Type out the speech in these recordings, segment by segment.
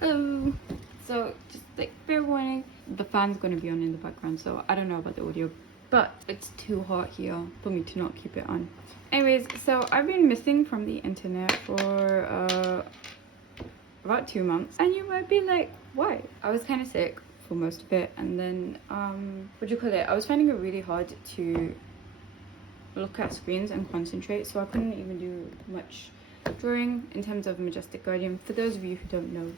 So just like fair warning, the fan's gonna be on in the background, so I don't know about the audio, but it's too hot here for me to not keep it on. Anyways, so I've been missing from the internet for about 2 months, and you might be like, why? I was kind of sick for most of it, and then what do you call it, I was finding it really hard to look at screens and concentrate, so I couldn't even do much drawing in terms of Majestic Guardian. For those of you who don't know,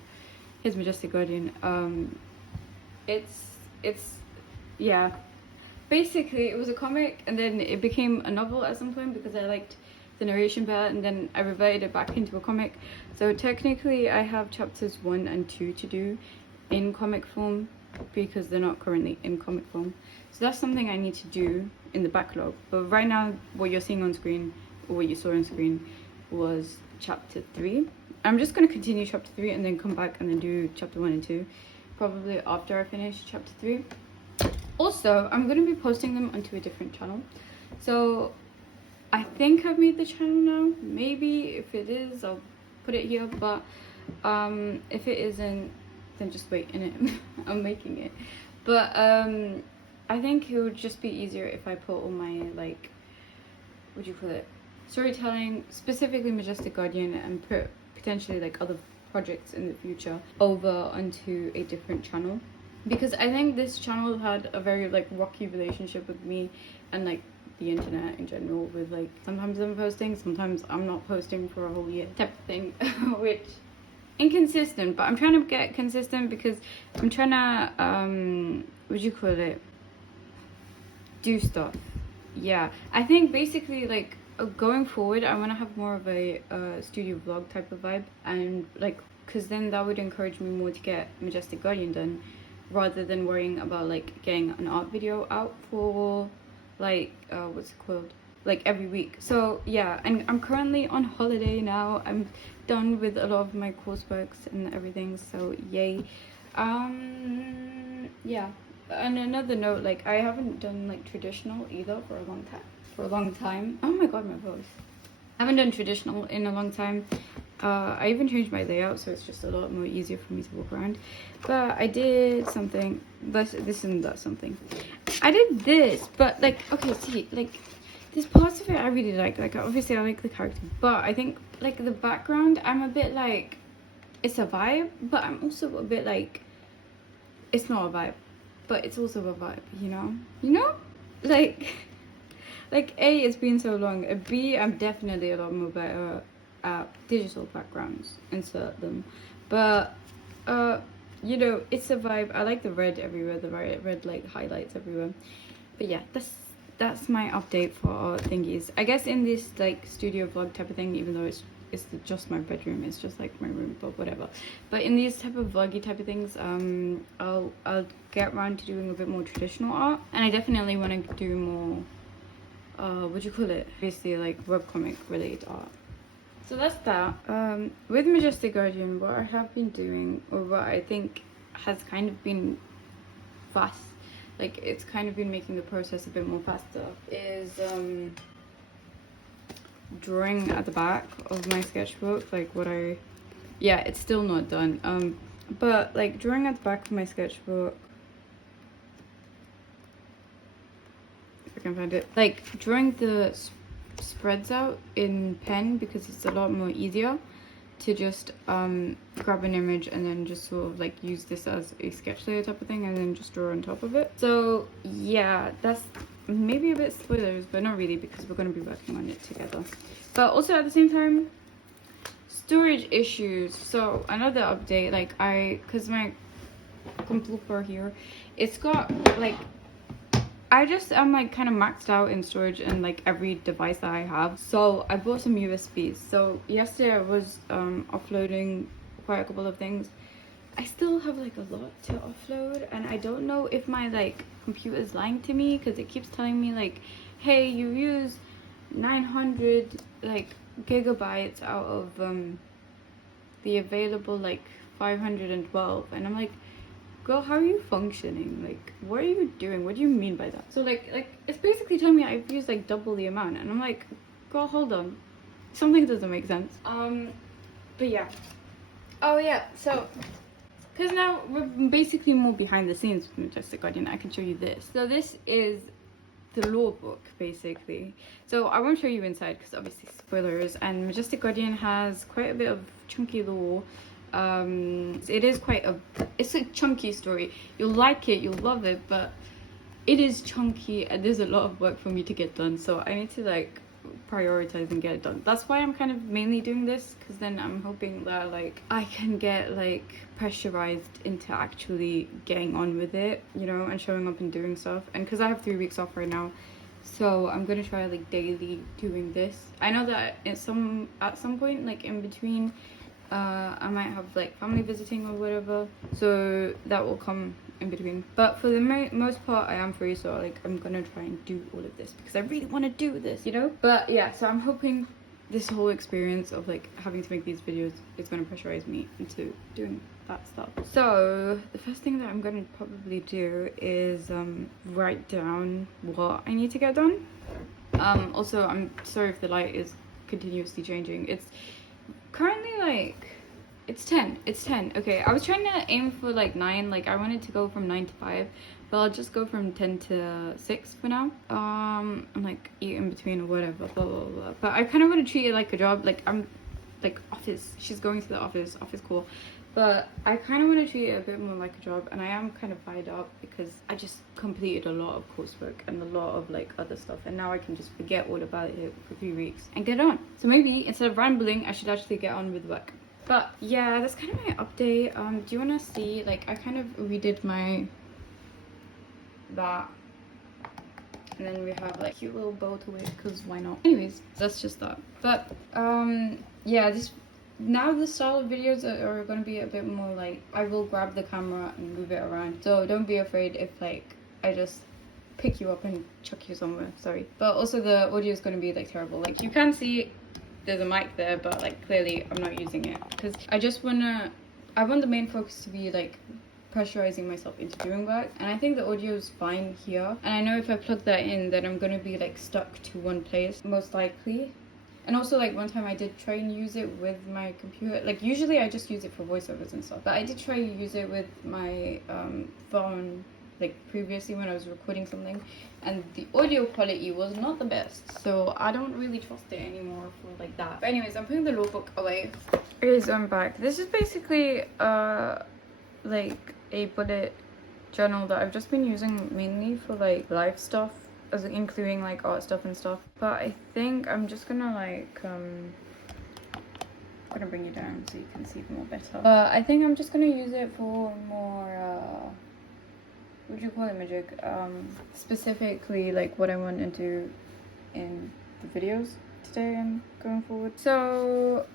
here's Majestic Guardian. It's yeah, basically it was a comic and then it became a novel at some point because I liked the narration better, and then I reverted it back into a comic. So technically I have chapters 1 and 2 to do in comic form because they're not currently in comic form, so that's something I need to do in the backlog. But right now what you're seeing on screen, or what you saw on screen, was chapter 3. I'm just going to continue chapter 3 and then come back and then do chapter 1 and 2 probably after I finish chapter 3. Also, I'm going to be posting them onto a different channel, so I think I've made the channel now. Maybe if it is, I'll put it here, but if it isn't, then just wait in it. I'm making it, but I think it would just be easier if I put all my, like, what do you call it, storytelling, specifically Majestic Guardian, and put potentially like other projects in the future over onto a different channel, because I think this channel had a very like rocky relationship with me and like the internet in general, with like sometimes I'm posting, sometimes I'm not posting for a whole year type of thing, which inconsistent, but I'm trying to get consistent because I'm trying to what do you call it, do stuff. Yeah, I think basically like going forward I want to have more of a studio vlog type of vibe, and like, because then that would encourage me more to get Majestic Guardian done rather than worrying about like getting an art video out for like what's it called, like every week. So yeah, and I'm currently on holiday now. I'm done with a lot of my courseworks and everything, so yay. Yeah, and another note, like I haven't done like traditional either for a long time. Oh my god, my voice. I haven't done traditional in a long time. I even changed my layout, so it's just a lot more easier for me to walk around. But I did something, this isn't that something. I did this, but like, okay, see, like there's parts of it I really like obviously I like the character, but I think like the background, I'm a bit like, it's a vibe, but I'm also a bit like, it's not a vibe, but it's also a vibe, you know, like A, it's been so long. B, I'm definitely a lot more better at digital backgrounds, insert them, but you know, it's a vibe. I like the red everywhere, the red like highlights everywhere. But yeah, that's my update for our thingies. I guess in this like studio vlog type of thing, even though it's just my bedroom, it's just like my room, but whatever. But in these type of vloggy type of things, I'll get around to doing a bit more traditional art, and I definitely want to do more what do you call it, basically like webcomic related art. So that's that. With Majestic Guardian, what I have been doing, or what I think has kind of been fast, like it's kind of been making the process a bit more faster, is drawing at the back of my sketchbook. Like yeah, it's still not done, but like drawing at the back of my sketchbook, if I can find it, like drawing the spreads out in pen, because it's a lot more easier to just grab an image and then just sort of like use this as a sketch layer type of thing and then just draw on top of it. So yeah, that's maybe a bit spoilers, but not really, because we're going to be working on it together. But also at the same time, storage issues. So another update, like because my computer here, it's got like, I'm like kind of maxed out in storage in like every device that I have. So I bought some USBs. So yesterday I was offloading quite a couple of things. I still have like a lot to offload, and I don't know if my like computer is lying to me, because it keeps telling me like, hey, you use 900 like gigabytes out of the available like 512, and I'm like, girl, how are you functioning? Like, what are you doing? What do you mean by that? So like it's basically telling me I've used like double the amount, and I'm like, girl, hold on, something doesn't make sense. But yeah, oh yeah, so because now we're basically more behind the scenes with Majestic Guardian. I can show you this. So this is the lore book, basically. So I won't show you inside because obviously spoilers, and Majestic Guardian has quite a bit of chunky lore. It is it's a chunky story. You'll like it, you'll love it, but it is chunky and there's a lot of work for me to get done, so I need to like prioritize and get it done. That's why I'm kind of mainly doing this, because then I'm hoping that like I can get like pressurized into actually getting on with it, you know, and showing up and doing stuff. And because I have 3 weeks off right now, so I'm gonna try like daily doing this. I know that at some point like in between I might have like family visiting or whatever, so that will come in between. But for the most part I am free, so like I'm gonna try and do all of this because I really want to do this, you know. But yeah, so I'm hoping this whole experience of like having to make these videos is going to pressurize me into doing that stuff. So the first thing that I'm going to probably do is write down what I need to get done. Also, I'm sorry if the light is continuously changing. It's currently like it's 10. Okay, I was trying to aim for like 9. Like I wanted to go from 9 to 5, but I'll just go from 10 to 6 for now. And like eat in between or whatever, blah blah blah. But I kind of want to treat it like a job. Like I'm like office, she's going to the office call, but I kind of want to treat it a bit more like a job. And I am kind of fired up because I just completed a lot of coursework and a lot of like other stuff, and now I can just forget all about it for 3 weeks and get on. So maybe instead of rambling, I should actually get on with work. But yeah, that's kind of my update. Do you want to see, like I kind of redid my that, and then we have like cute little bow to it because why not. Anyways, that's just that. But yeah, now the style of videos are going to be a bit more like I will grab the camera and move it around, so don't be afraid if like I just pick you up and chuck you somewhere. Sorry. But also the audio is going to be like terrible. Like you can see there's a mic there, but like clearly I'm not using it because I want the main focus to be like pressurizing myself into doing work, and I think the audio is fine here. And I know if I plug that in, then I'm gonna be like stuck to one place most likely. And also like one time I did try and use it with my computer. Like usually I just use it for voiceovers and stuff, but I did try to use it with my phone like previously when I was recording something, and the audio quality was not the best, so I don't really trust it anymore for like that. But anyways, I'm putting the law book away. Anyways, I'm back. This is basically like a bullet journal that I've just been using mainly for like life stuff, as including like art stuff and stuff. But I think I'm just gonna like I'm gonna bring you down so you can see more better. But I think I'm just gonna use it for more what do you call it, magic? Specifically like what I want to do in the videos today and going forward. So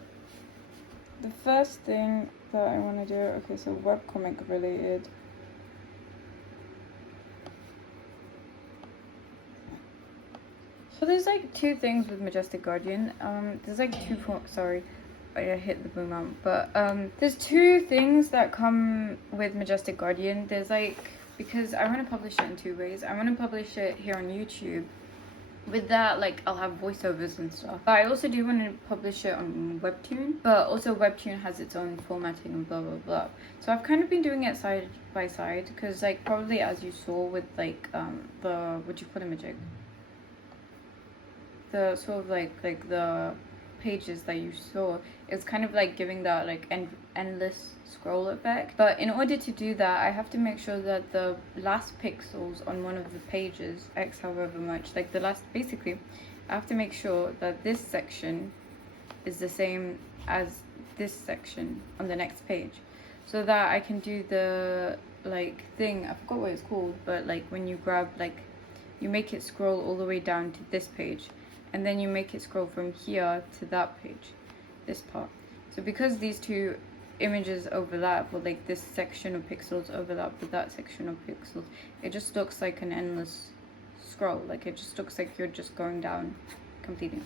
the first thing that I want to do, okay, so webcomic related. So there's like 2 things with Majestic Guardian. There's like 2 sorry, I hit the boom out. But there's 2 things that come with Majestic Guardian. There's like, because I want to publish it in 2 ways. I want to publish it here on YouTube. With that, like I'll have voiceovers and stuff. But I also do want to publish it on Webtoon. But also Webtoon has its own formatting and blah blah blah. So I've kind of been doing it side by side, because like probably as you saw with like the what do you call it, magic? The sort of like the pages that you saw, it's kind of like giving that like endless scroll effect. But in order to do that, I have to make sure that the last pixels on one of the pages, x however much, like the last, basically I have to make sure that this section is the same as this section on the next page, so that I can do the like thing, I forgot what it's called, but like when you grab, like you make it scroll all the way down to this page, and then you make it scroll from here to that page, this part. So because these 2 images overlap, or like this section of pixels overlap with that section of pixels, it just looks like an endless scroll. Like it just looks like you're just going down completely.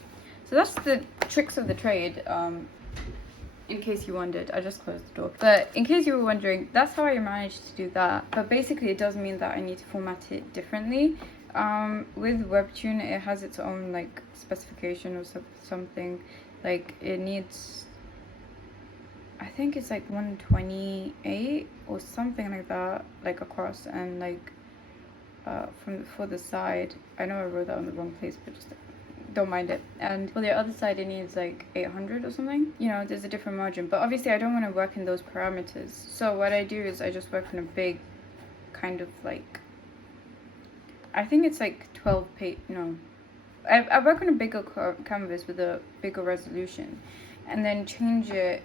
So that's the tricks of the trade. In case you wondered, I just closed the door. But in case you were wondering, that's how I managed to do that. But basically it does mean that I need to format it differently. With Webtoon, it has its own like specification or something. Like it needs, I think it's like 128 or something like that, like across, and like for the side, I know I wrote that on the wrong place, but just don't mind it. And for the other side, it needs like 800 or something. You know, there's a different margin, but obviously I don't want to work in those parameters. So what I do is I just work on a big kind of like, I think it's like 12 page, no, I work on a bigger canvas with a bigger resolution, and then change it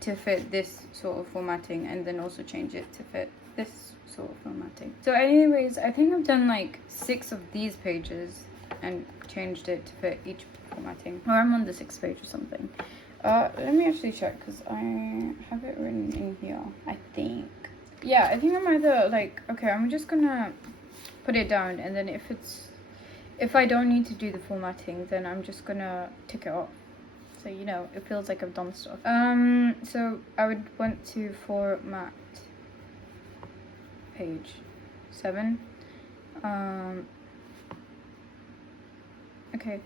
to fit this sort of formatting, and then also change it to fit this sort of formatting. So anyways, I think I've done like 6 of these pages and changed it to fit each formatting, or I'm on the 6th page or something. Let me actually check, because I have it written in here, I think. Yeah, I think I'm either like, okay, I'm just gonna put it down, and then if I don't need to do the formatting, then I'm just gonna tick it off. So, you know, it feels like I've done stuff. So I would want to format page 7. Okay.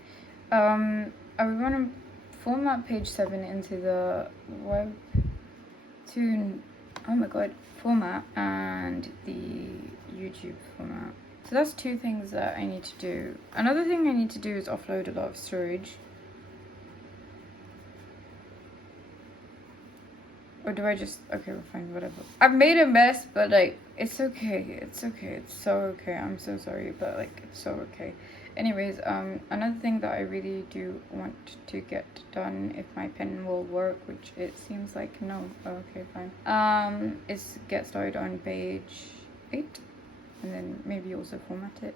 I would want to format page 7 into the webtoon, oh my god, format, and the YouTube format. So that's 2 things that I need to do. Another thing I need to do is offload a lot of storage. Or do I just, okay, well, fine, whatever. I've made a mess, but like, it's okay, it's okay, it's so okay. I'm so sorry, but like, it's so okay. Anyways, another thing that I really do want to get done, if my pen will work, which it seems like no, okay, fine, is get started on page 8, and then maybe also format it.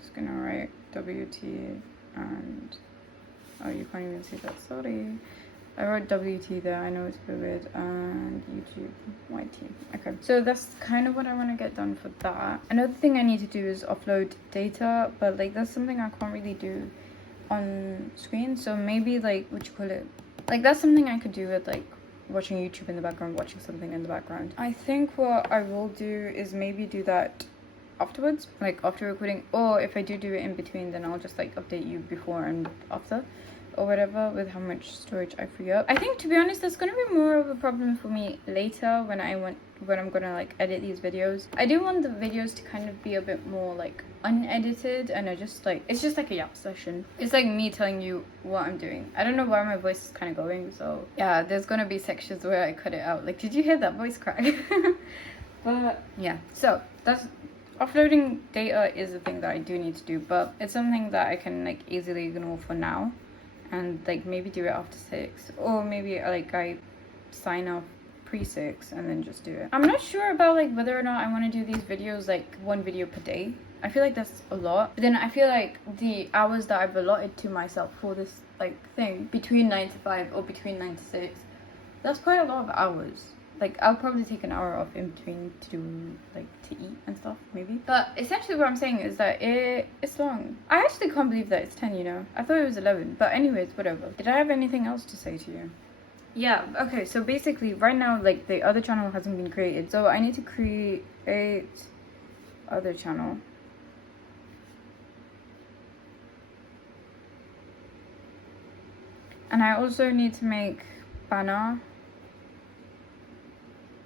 Just gonna write WT, and oh, you can't even see that, sorry. I wrote WT there, I know it's a bit weird, and YouTube, YT. Okay, so that's kind of what I want to get done for that. Another thing I need to do is upload data, but like that's something I can't really do on screen. So maybe like, what you call it? Like that's something I could do with like watching YouTube in the background, watching something in the background. I think what I will do is maybe do that afterwards, like after recording, or if I do it in between, then I'll just like update you before and after, or whatever, with how much storage I free up. I think, to be honest, that's gonna be more of a problem for me later when I'm gonna like edit these videos. I do want the videos to kind of be a bit more like unedited, and I just like, it's just like a YAP session. It's like me telling you what I'm doing. I don't know where my voice is kind of going, so yeah, there's gonna be sections where I cut it out. Like, did you hear that voice crack? But yeah, so that's, offloading data is a thing that I do need to do, but it's something that I can like easily ignore for now, and like maybe do it after 6, or maybe like I sign off pre-6 and then just do it. I'm not sure about like whether or not I want to do these videos like 1 video per day. I feel like that's a lot, but then I feel like the hours that I've allotted to myself for this like thing, between 9 to 5 or between 9 to 6, that's quite a lot of hours. Like, I'll probably take an hour off in between to do, like, to eat and stuff, maybe. But essentially what I'm saying is that it's long. I actually can't believe that it's 10, you know? I thought it was 11. But anyways, whatever. Did I have anything else to say to you? Yeah, okay, so basically, right now, like, the other channel hasn't been created. So I need to create other channel. And I also need to make banner.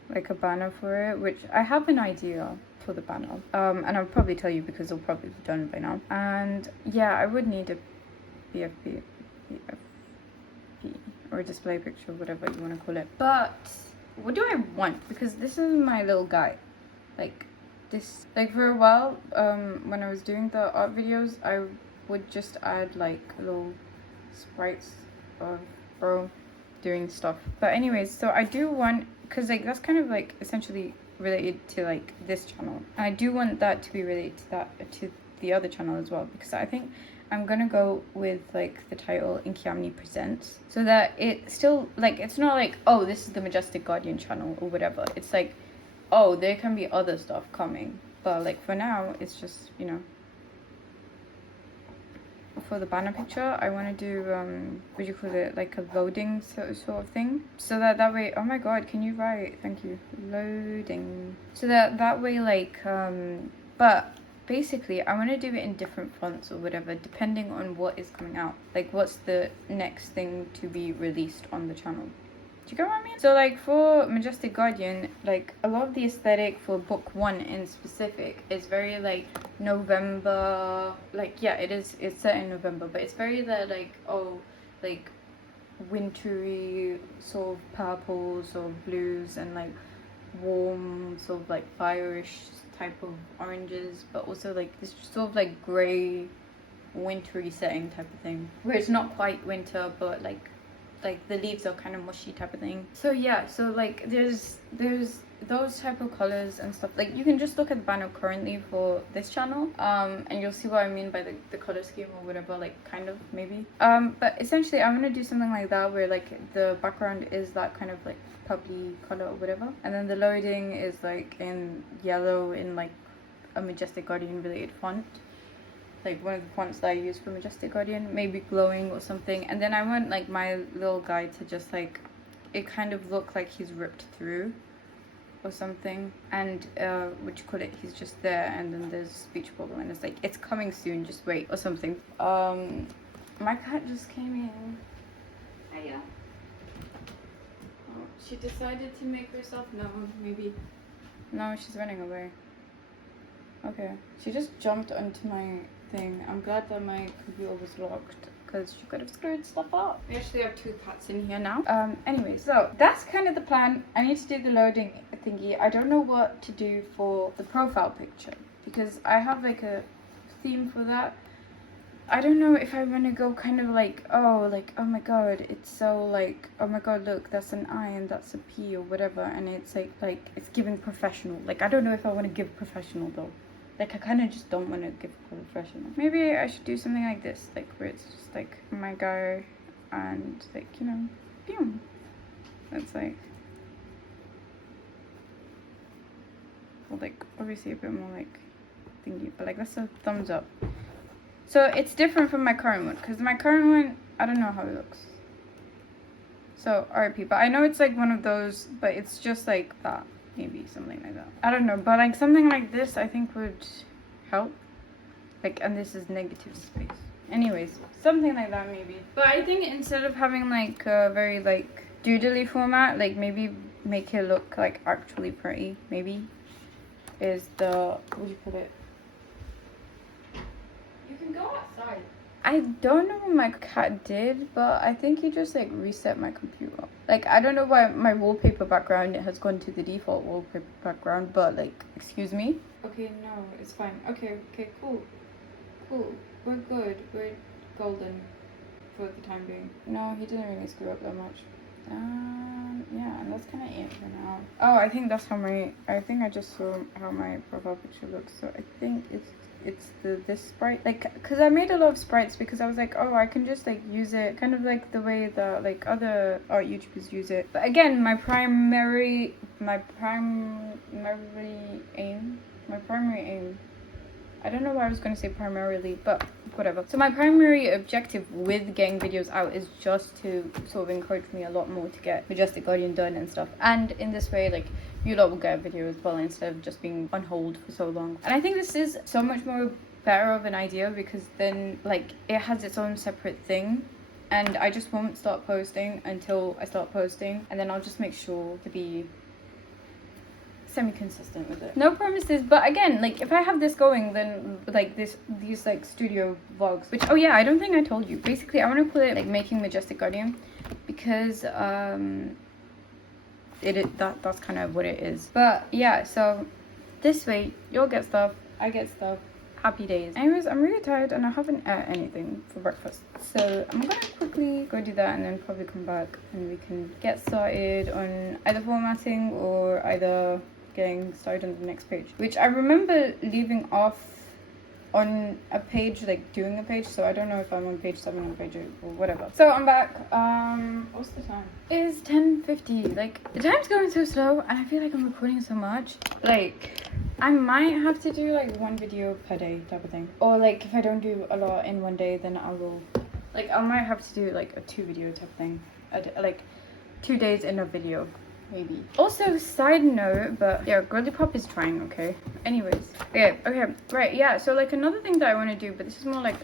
Like a banner for it, which I have an idea for the banner, and I'll probably tell you because it'll probably be done by now. And yeah, I would need a BFP or a display picture, whatever you want to call it. But what do I want? Because this is my little guy, like this. Like for a while, when I was doing the art videos, I would just add like little sprites of bro doing stuff. But anyways, so I do want, because like that's kind of like essentially related to like this channel, and I do want that to be related to the other channel as well, because I think I'm gonna go with like the title Inkiamni Presents, so that it still like, it's not like, oh, this is the Majestic Guardian channel or whatever. It's like, oh, there can be other stuff coming, but like for now it's just, you know. For the banner picture, I want to do what do you call it, like a loading sort of thing, so that way, oh my god, can you write, thank you, loading, so that way like but basically I want to do it in different fonts or whatever, depending on what is coming out, like what's the next thing to be released on the channel. Do you get what I mean? So like for Majestic Guardian, like a lot of the aesthetic for book 1 in specific is very like November, like yeah, it's set in November, but it's very like, oh, like wintry sort of purples or blues and like warm sort of like fire-ish type of oranges, but also like this sort of like grey wintry setting type of thing, where it's not quite winter but like the leaves are kind of mushy type of thing. So yeah, so like there's those type of colors and stuff. Like you can just look at the banner currently for this channel and you'll see what I mean by the color scheme or whatever, like kind of maybe but essentially I'm gonna do something like that, where like the background is that kind of like purpley color or whatever, and then the loading is like in yellow in like a Majestic Guardian related font, like one of the fonts that I use for Majestic Guardian, maybe glowing or something. And then I want like my little guy to just like it kind of look like he's ripped through or something, and what you call it, he's just there and then there's a speech bubble and it's like it's coming soon, just wait or something. My cat just came in. Hiya. Oh, she decided to make herself known, maybe. No, she's running away. Okay, she just jumped onto my thing. I'm glad that my computer was locked because she could have screwed stuff up. We actually have 2 cats in here now. Anyway, so that's kind of the plan. I need to do the loading thingy. I don't know what to do for the profile picture because I have like a theme for that. I don't know if I want to go kind of like oh my god, it's so like, oh my god, look, that's an I and that's a P or whatever, and it's like it's giving professional. Like I don't know if I want to give professional though. Like I kind of just don't want to give professional. Maybe I should do something like this, like where it's just like my guy and like, you know, boom. That's like, well, like obviously a bit more like thingy, but like that's a thumbs up. So it's different from my current one, because my current one, I don't know how it looks. So RIP, but I know it's like one of those, but it's just like that. Maybe something like that. I don't know, but like something like this I think would help. Like, and this is negative space. Anyways, something like that maybe. But I think instead of having like a very like doodly format, like maybe make it look like actually pretty, maybe, is the, what do you put it? You can go outside. I don't know what my cat did, but I think he just like reset my computer. Like I don't know why my wallpaper background has gone to the default wallpaper background, but like, excuse me. Okay, no, it's fine. Okay, cool. We're good. We're golden for the time being. No, he didn't really screw up that much. Yeah, and that's kind of it for now. Oh, I think that's how I think I just saw how my profile picture looks. So I think it's this sprite, like, because I made a lot of sprites because I was like, oh, I can just like use it kind of like the way that like other art YouTubers use it. But again, my primary aim, I don't know why I was going to say primarily, but whatever. So my primary objective with getting videos out is just to sort of encourage me a lot more to get Majestic Guardian done and stuff. And in this way, like, you lot will get a video as well instead of just being on hold for so long. And I think this is so much more better of an idea because then, like, it has its own separate thing. And I just won't start posting until I start posting. And then I'll just make sure to be semi-consistent with it. No promises, but again, like if I have this going, then like these like studio vlogs, which, oh yeah, I don't think I told you, basically I want to put it like making Majestic Guardian because that's kind of what it is. But yeah, so this way you'll get stuff, I get stuff, happy days. Anyways, I'm really tired and I haven't ate anything for breakfast, so I'm gonna quickly go do that and then probably come back and we can get started on either formatting or either getting started on the next page, which I remember leaving off on a page, like doing a page, so I don't know if I'm on page 7 or page 8 or whatever. So I'm back. What's the time? It's 10:50. Like the time's going so slow and I feel like I'm recording so much. Like I might have to do like 1 video per day type of thing, or like if I don't do a lot in one day, then I will, like I might have to do like a 2 video type thing, like 2 days in a video maybe. Also, side note, but yeah, girly pop is trying. Okay, anyways, okay, right, yeah. So like another thing that I want to do, but this is more like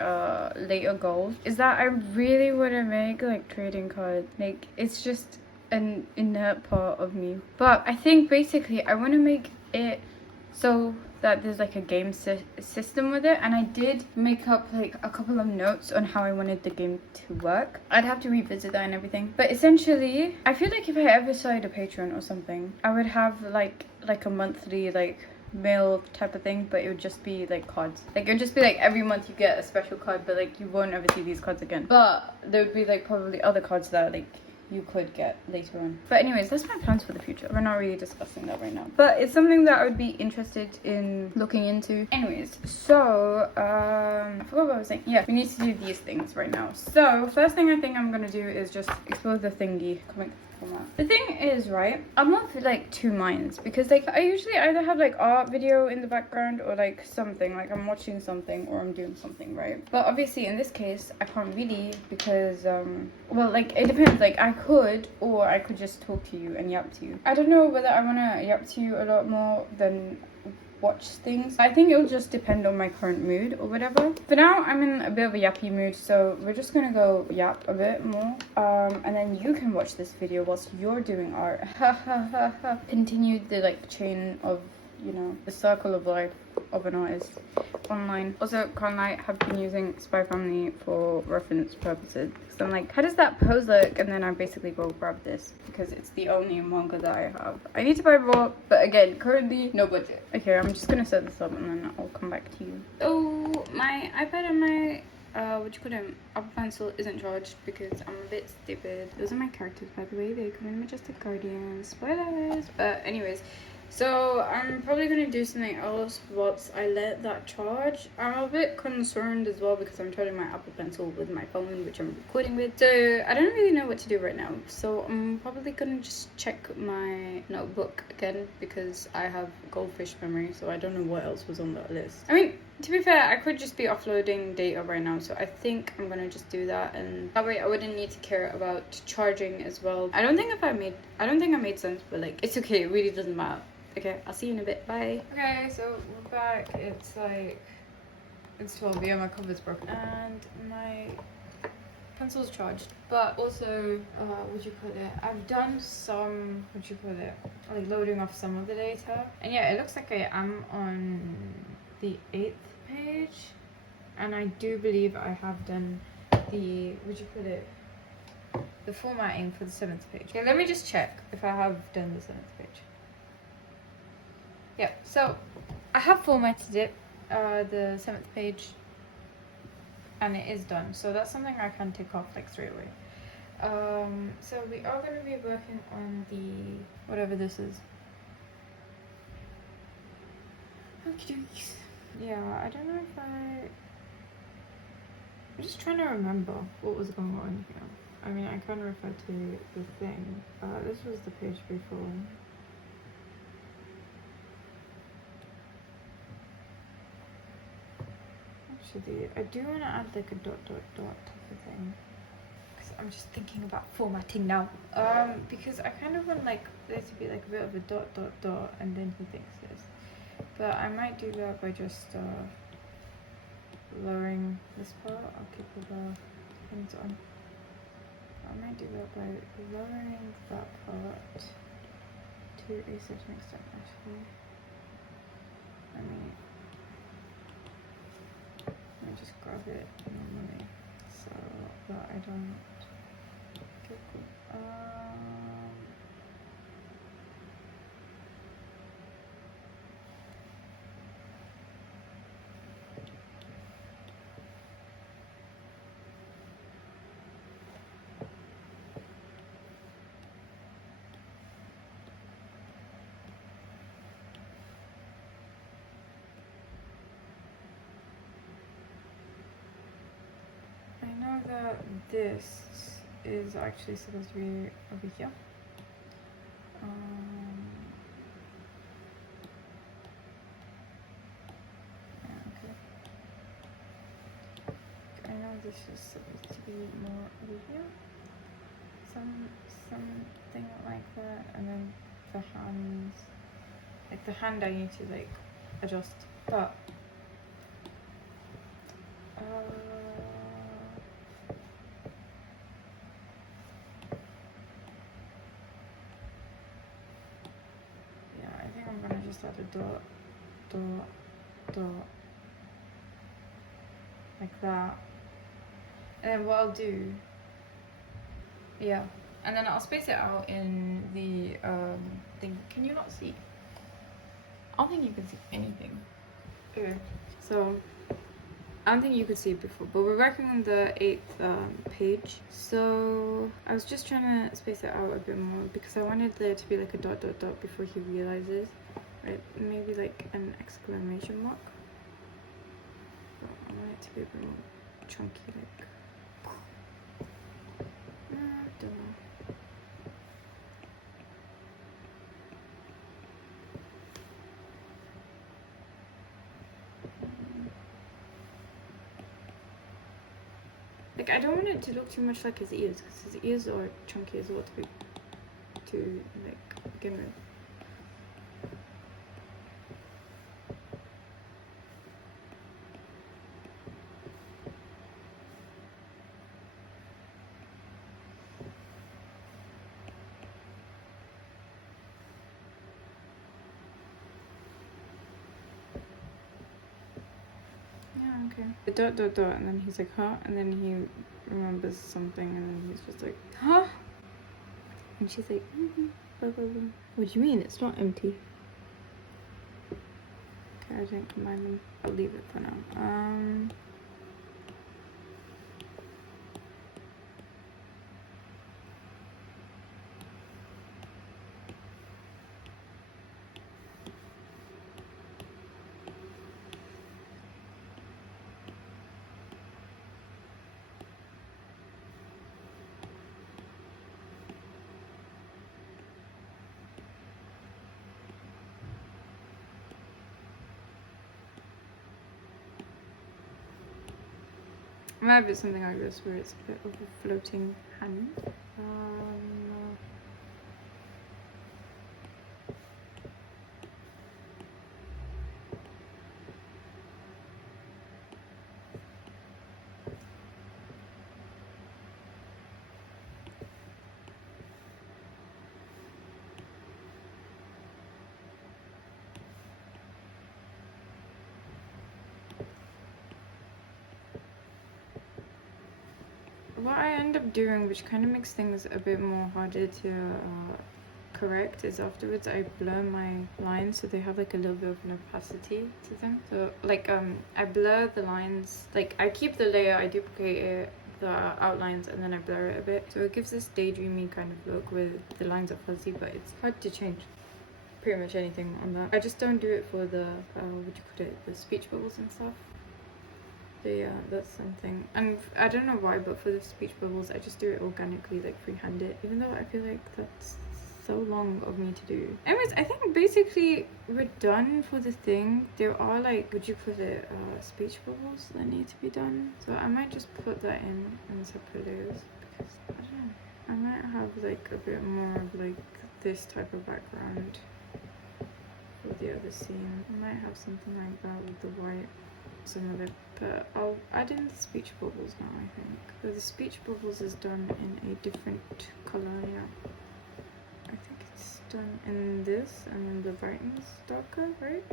later goals, is that I really want to make like trading cards. Like, it's just an inert part of me, but I think basically I want to make it so that there's like a game system with it, and I did make up like a couple of notes on how I wanted the game to work. I'd have to revisit that and everything, but essentially I feel like if I ever started a Patreon or something, I would have like a monthly like mail type of thing, but it would just be like cards. Like, it would just be like every month you get a special card, but like you won't ever see these cards again, but there would be like probably other cards that like you could get later on. But anyways, that's my plans for the future. We're not really discussing that right now, but it's something that I would be interested in looking into. Anyways, so I forgot what I was saying. Yeah, we need to do these things right now. So first thing I think I'm gonna do is just explore the thingy comic format. The thing is, right, I'm of like two minds, because like I usually either have like art video in the background or like something, like I'm watching something or I'm doing something, right? But obviously in this case I can't really, because well, like it depends. Like I could, or I could just talk to you and yap to you. I don't know whether I want to yap to you a lot more than watch things. I think it'll just depend on my current mood or whatever. For now, I'm in a bit of a yappy mood, so we're just gonna go yap a bit more. And then you can watch this video whilst you're doing art. Continue the like chain of, you know, the circle of life of an artist online. Also, can't lie, have been using Spy Family for reference purposes, because I'm like, how does that pose look? And then I basically go grab this because it's the only manga that I have. I need to buy more, but again, currently no budget. Okay, I'm just gonna set this up and then I'll come back to you. Oh, my iPad and my Apple Pencil isn't charged because I'm a bit stupid. Those are my characters, by the way. They come in Majestic Guardians. Spoilers. But anyways, so I'm probably gonna do something else once I let that charge. I'm a bit concerned as well because I'm charging my Apple Pencil with my phone, which I'm recording with. So I don't really know what to do right now. So I'm probably gonna just check my notebook again because I have goldfish memory, so I don't know what else was on that list. I mean, to be fair, I could just be offloading data right now, so I think I'm gonna just do that, and that way I wouldn't need to care about charging as well. I don't think I made sense, but like, it's okay, it really doesn't matter. Okay, I'll see you in a bit. Bye. Okay, so we're back. It's like, it's 12. Yeah, my cover's broken. And my pencil's charged. But also, I've done some, like loading off some of the data. And yeah, it looks like I am on the 8th page. And I do believe I have done the, the formatting for the 7th page. Okay, let me just check if I have done the 7th page. Yeah, so I have formatted it, the 7th page, and it is done. So that's something I can tick off like straight away. So we are going to be working on the, whatever this is. Okay. Yeah, I don't know if I'm just trying to remember what was going on here. I mean, I kind of refer to the thing. This was the page before. I do want to add like a dot type of thing, because I'm just thinking about formatting now. Because I kind of want like there to be like a bit of a dot and then he thinks this, but I might do that by just lowering this part. I'll keep the things on. I might do that by lowering that part to a certain extent. Actually, let me just grab it normally so that I don't get I know that this is actually supposed to be over here. Yeah, okay. I know this is supposed to be more over here. something like that, and then the hands, like the hand I need to like adjust, but yeah, I think I'm gonna just add a dot, like that, and then what I'll do, yeah, and then I'll space it out in the thing. Can you not see? I don't think you can see anything. Okay, so I don't think you could see it before, but we're working on the 8th page. So I was just trying to space it out a bit more because I wanted there to be like a dot before he realizes, right? Maybe like an exclamation mark. But I want it to be a bit more chunky, like. I don't know. Like, I don't want it to look too much like his ears, because his ears are chunky as well to like begin with. Yeah, okay. The dot, and then he's like, huh? And then he remembers something, and then he's just like, huh? And she's like, blah, blah, blah. What do you mean? It's not empty. Okay, I didn't combine them. I'll leave it for now. I might have it something like this where it's a bit of a floating hand. What I end up doing, which kind of makes things a bit more harder to correct, is afterwards I blur my lines so they have like a little bit of an opacity to them. So like I blur the lines, like I keep the layer, I duplicate it, the outlines, and then I blur it a bit. So it gives this daydreamy kind of look where the lines are fuzzy, but it's hard to change pretty much anything on that. I just don't do it for the, what do you put it, the speech bubbles and stuff. So yeah, that's something. And I don't know why, but for the speech bubbles, I just do it organically, like freehand-it, even though I feel like that's so long of me to do. Anyways, I think basically we're done for the thing. There are like, would you put it, speech bubbles that need to be done. So I might just put that in separate layers because I don't know. I might have like a bit more of like this type of background for the other scene. I might have something like that with the white. Some of it, but I'll add in the speech bubbles now, I think. So the speech bubbles is done in a different color, yeah. I think it's done in this, and then the writing's darker, right?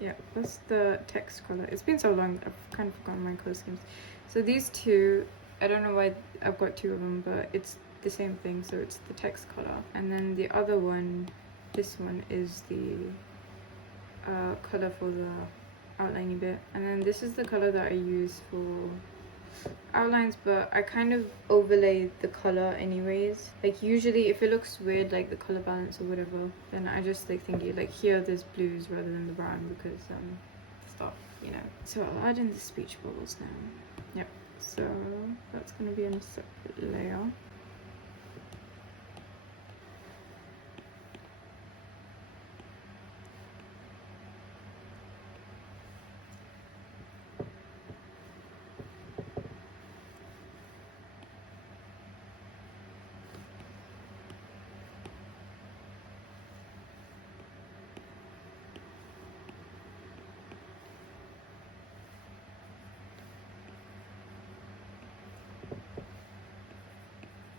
Yeah, that's the text color. It's been so long, I've kind of forgotten my color schemes. So these two, I don't know why I've got two of them, but it's the same thing, so it's the text color. And then the other one, this one is the color for the outlining bit, and then this is the color that I use for outlines, but I kind of overlay the color anyways. Like usually if it looks weird, like the color balance or whatever, then I just like think like here there's blues rather than the brown because stuff, you know. So I'll add in the speech bubbles now. Yep, so that's gonna be in a separate layer.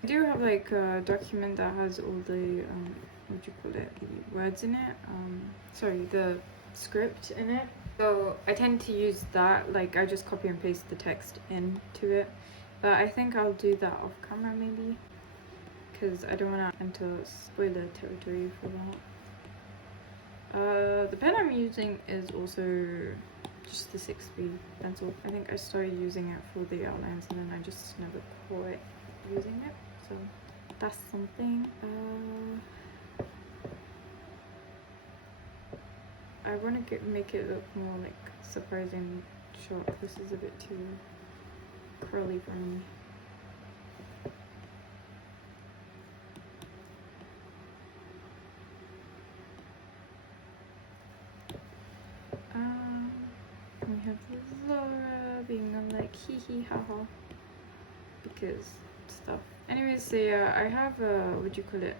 I do have like a document that has all the what do you call it, the words in it, sorry, the script in it. So I tend to use that, like I just copy and paste the text into it, but I think I'll do that off camera maybe, because I don't want to enter spoiler territory for that. The pen I'm using is also just the 6B pencil. I think I started using it for the outlines and then I just never quite using it, so that's something. I want to make it look more like surprising short. This is a bit too curly for me. We have Laura being all like hee hee ha ha because stuff. Anyways, so yeah, I have what do you call it?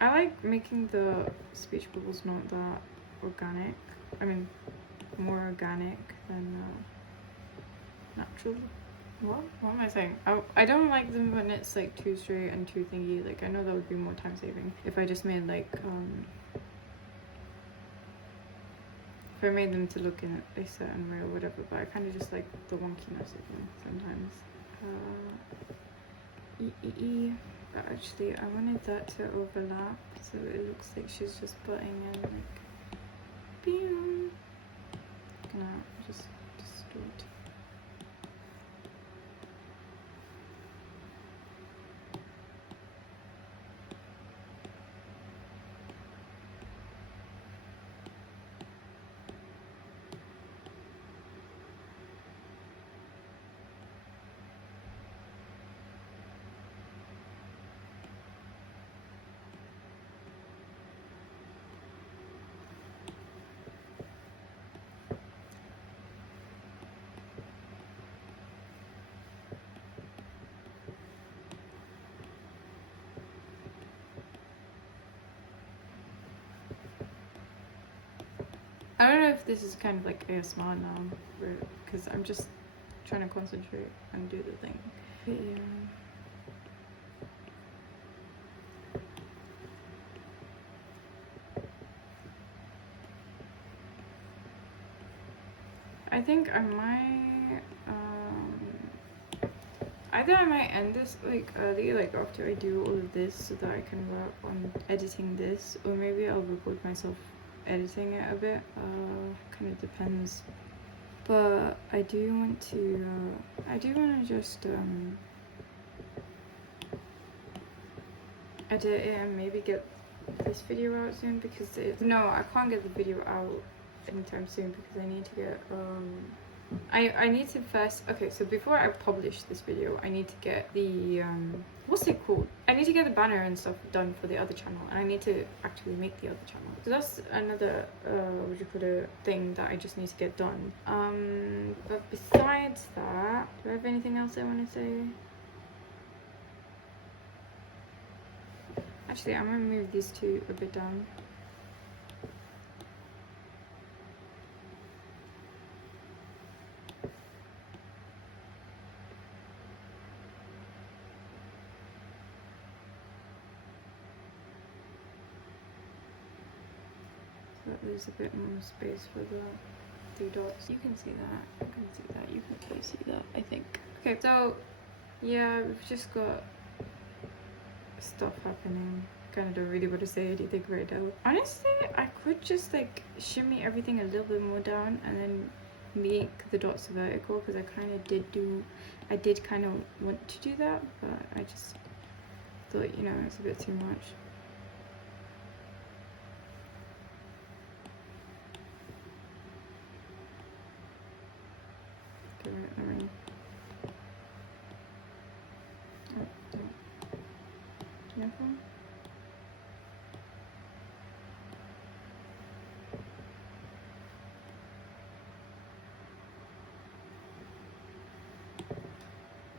I like making the speech bubbles not that organic. I mean, more organic than natural. What am I saying? I don't like them when it's like too straight and too thingy. Like I know that would be more time saving if I just made like if I made them to look in a certain way or whatever, but I kind of just like the wonkiness of them sometimes. But actually I wanted that to overlap so it looks like she's just butting in like beam. Gonna just distort. I don't know if this is kind of like ASMR now, because I'm just trying to concentrate and do the thing. But yeah. I think I might, either I might end this like early, like after I do all of this so that I can work on editing this, or maybe I'll record myself editing it a bit. Kind of depends, but I do want to just edit it and maybe get this video out soon, because no, I can't get the video out anytime soon because I need to get I need to first, okay, so before I publish this video I need to get the what's it called, I need to get the banner and stuff done for the other channel, and I need to actually make the other channel, so that's another what do you call it, thing that I just need to get done. But besides that, do I have anything else I want to say? Actually, I'm gonna move these two a bit down. There's a bit more space for the 3 dots. You can see that, you can see that, you can totally see that, I think. Okay, so yeah, we've just got stuff happening. Kind of don't really want to say anything right now. Honestly, I could just like shimmy everything a little bit more down and then make the dots vertical, because I did kind of want to do that, but I just thought, you know, it's a bit too much.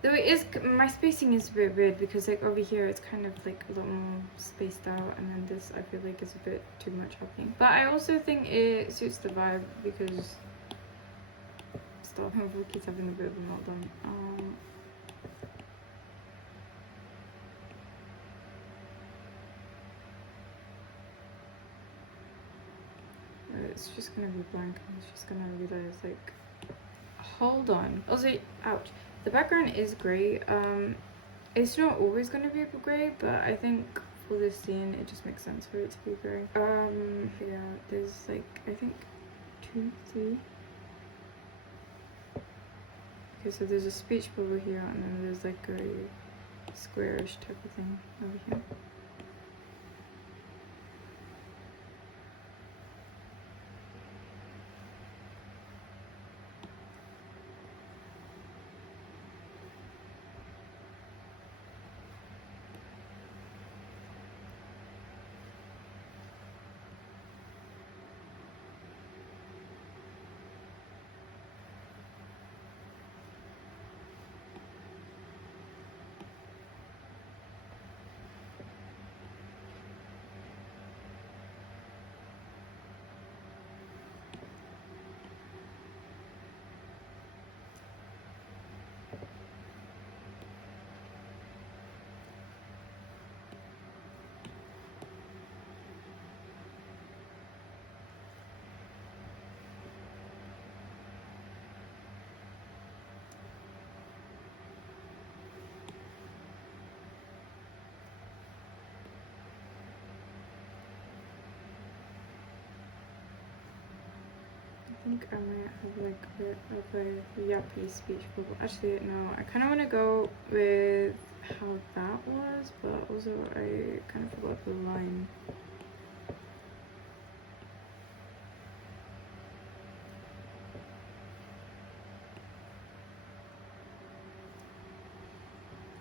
Though it is, my spacing is a bit weird because like over here it's kind of like a lot more spaced out, and then this I feel like is a bit too much happening. But I also think it suits the vibe because stop, Rookie's having a bit of a meltdown. it's just gonna be blank and it's just gonna realize like, hold on. Also, ouch. The background is grey. It's not always gonna be grey, but I think for this scene it just makes sense for it to be grey. Yeah, there's like, I think 2, 3. Okay, so there's a speech bubble here, and then there's like a squarish type of thing over here. I think I might have like a bit of a yappy speech bubble. Actually, no, I kind of want to go with how that was, but also I kind of forgot the line.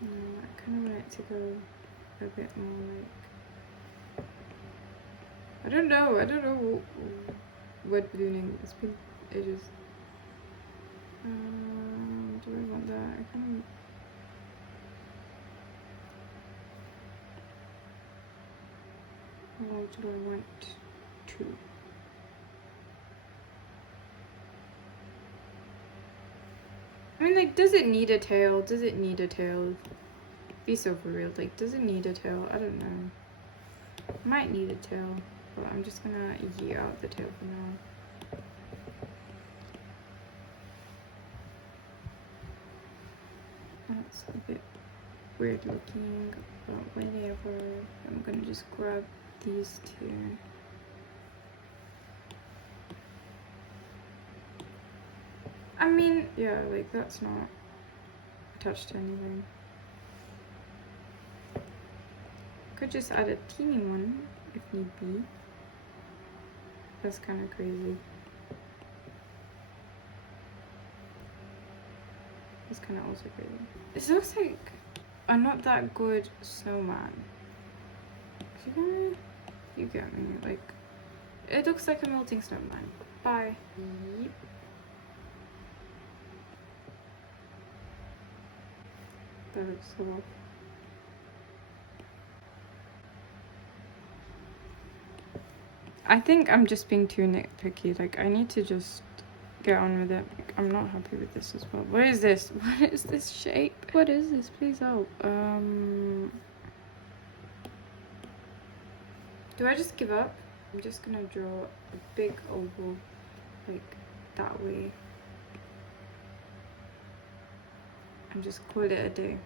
No, I kind of want it to go a bit more like, I don't know what ballooning. It's been ages. Do I want that? I kind of. How do I want to? I mean, like, does it need a tail? Does it need a tail? Be so for real. Like, does it need a tail? I don't know. Might need a tail, but I'm just gonna yeet out the tail for now. That's a bit weird looking, but whatever. I'm gonna just grab these two. I mean, yeah, like that's not attached to anything. Could just add a teeny one if need be. That's kind of crazy. It's kind of also crazy. It looks like a not that good snowman. You get me? Like, it looks like a melting snowman. Bye. Yep. That looks so off. I think I'm just being too nitpicky. Like, I need to just get on with it. Like, I'm not happy with this as well. What is this? What is this shape? What is this? Please help. Do I just give up? I'm just gonna draw a big oval, like that way, and just call it a day.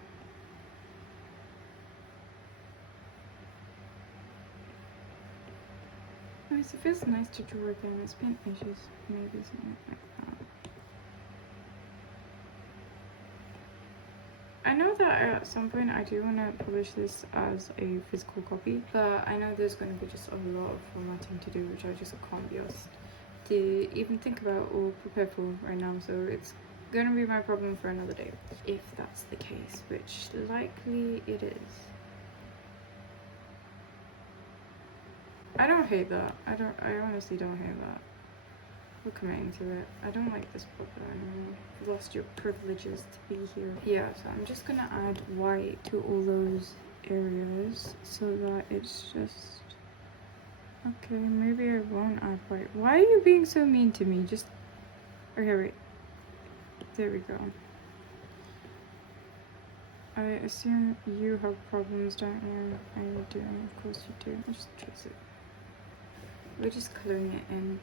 Nice, it feels nice to draw again. It's been ages. Maybe something like that. I know that at some point I do want to publish this as a physical copy, but I know there's going to be just a lot of formatting to do, which I just can't be asked to even think about or prepare for right now. So it's going to be my problem for another day, if that's the case, which likely it is. I don't hate that. I honestly don't hate that. We're committing to it. I don't like this problem anymore. You've lost your privileges to be here. Yeah, so I'm just gonna add white to all those areas so that it's just... Okay, maybe I won't add white. Why are you being so mean to me? Just... Okay, wait. There we go. I assume you have problems, don't you? I do. Of course you do. I'll just trace it. We're just coloring it in.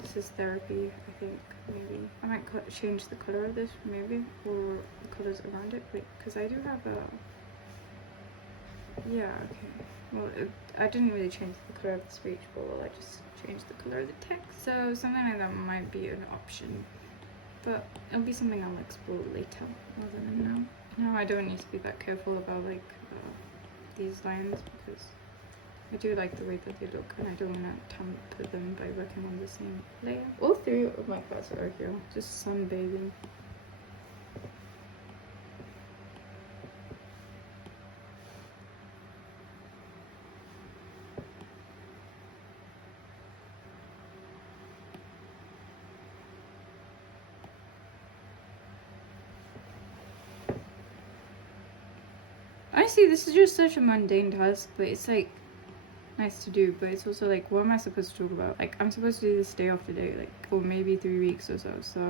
This is therapy, I think. Maybe I might change the color of this, maybe, or the colors around it. Wait, because I do have a. Yeah, okay. Well, I didn't really change the color of the speech bubble. I just changed the color of the text. So something like that might be an option, but it'll be something I'll explore later rather than now. Now I don't need to be that careful about like these lines because I do like the way that they look, and I don't want to tamper them by working on the same layer. All three of my cats are here, just sunbathing. Honestly, this is just such a mundane task, but it's like nice to do. But it's also like, what am I supposed to talk about? Like, I'm supposed to do this day after day, like, or maybe 3 weeks or so. So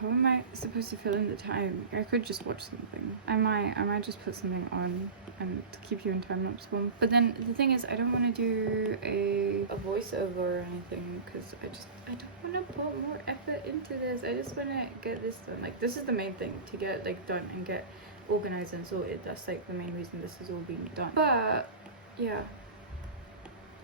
how am I supposed to fill in the time? I could just watch something. I might just put something on and keep you in time lapse form. But then the thing is, I don't want to do a voiceover or anything because I don't want to put more effort into this. I just want to get this done. Like, this is the main thing, to get like done and get organized and sorted. That's like the main reason this is all being done. But yeah,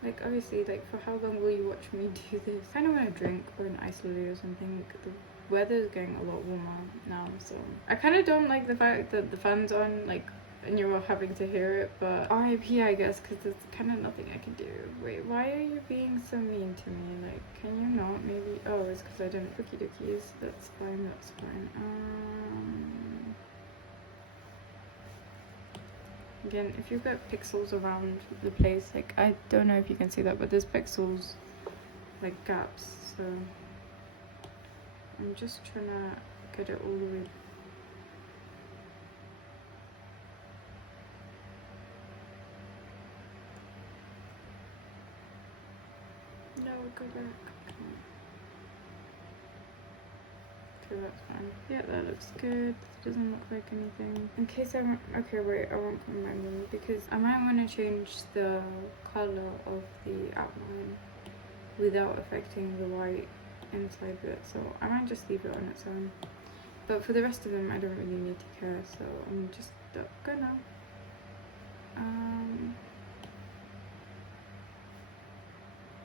like obviously, like, for how long will you watch me do this? I kind of want to drink or an ice lolly or something. Like, the weather is getting a lot warmer now, so I kind of don't like the fact that the fan's on, like, and you're all having to hear it. But RIP, I guess, because there's kind of nothing I can do. Wait, why are you being so mean to me? Like, can you not? Maybe, oh, it's because I didn't cookie dookies. That's fine, that's fine. Again, if you've got pixels around the place, like, I don't know if you can see that, but there's pixels, like, gaps, so I'm just trying to get it all the way. No, go back. Okay, that's fine. Yeah, that looks good. Doesn't look like anything. In case I want, okay, wait, I won't put my memory because I might want to change the color of the outline without affecting the white inside bit, so I might just leave it on its own. But for the rest of them, I don't really need to care, so I'm just gonna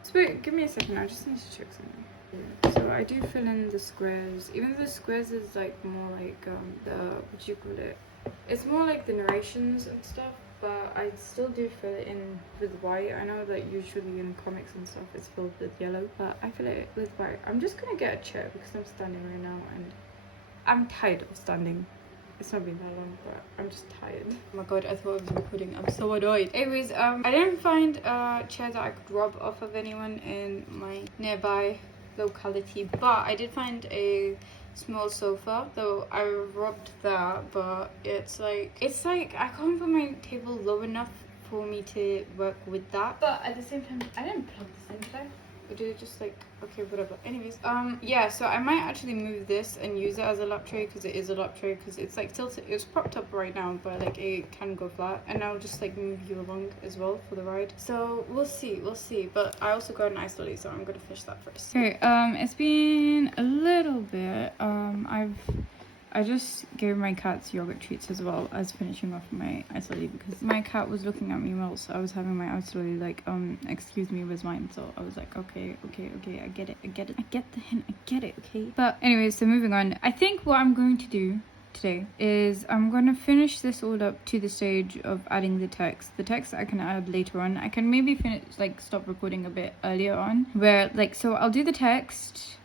so wait, give me a second, I just need to check something. So I do fill in the squares, even though the squares is like more like the, what do you call it, it's more like the narrations and stuff, but I still do fill it in with white. I know that usually in comics and stuff it's filled with yellow, but I fill it with white. I'm just gonna get a chair because I'm standing right now and I'm tired of standing. It's not been that long, but I'm just tired. Oh my god, I thought I was recording. I'm so annoyed. Anyways, I didn't find a chair that I could rob off of anyone in my nearby locality, but I did find a small sofa, though I robbed that, but it's like I can't put my table low enough for me to work with that. But at the same time, I didn't plug this in, did I? Or did it just like, okay, whatever. Anyways, yeah, so I might actually move this and use it as a lap tray, because it is a lap tray, because it's like tilted, it's propped up right now, but like it can go flat, and I'll just like move you along as well for the ride. So we'll see, but I also got an ice lolly, so I'm gonna finish that first. Okay, it's been a little bit. I just gave my cats yogurt treats as well as finishing off my ice lolly, because my cat was looking at me whilst I was having my ice lolly, like, excuse me, where's mine? So I was like, okay, I get it, I get the hint, I get it, okay? But anyways, so moving on. I think what I'm going to do today is I'm going to finish this all up to the stage of adding the text I can add later on. I can maybe finish, like, stop recording a bit earlier on, where, like, so I'll do the text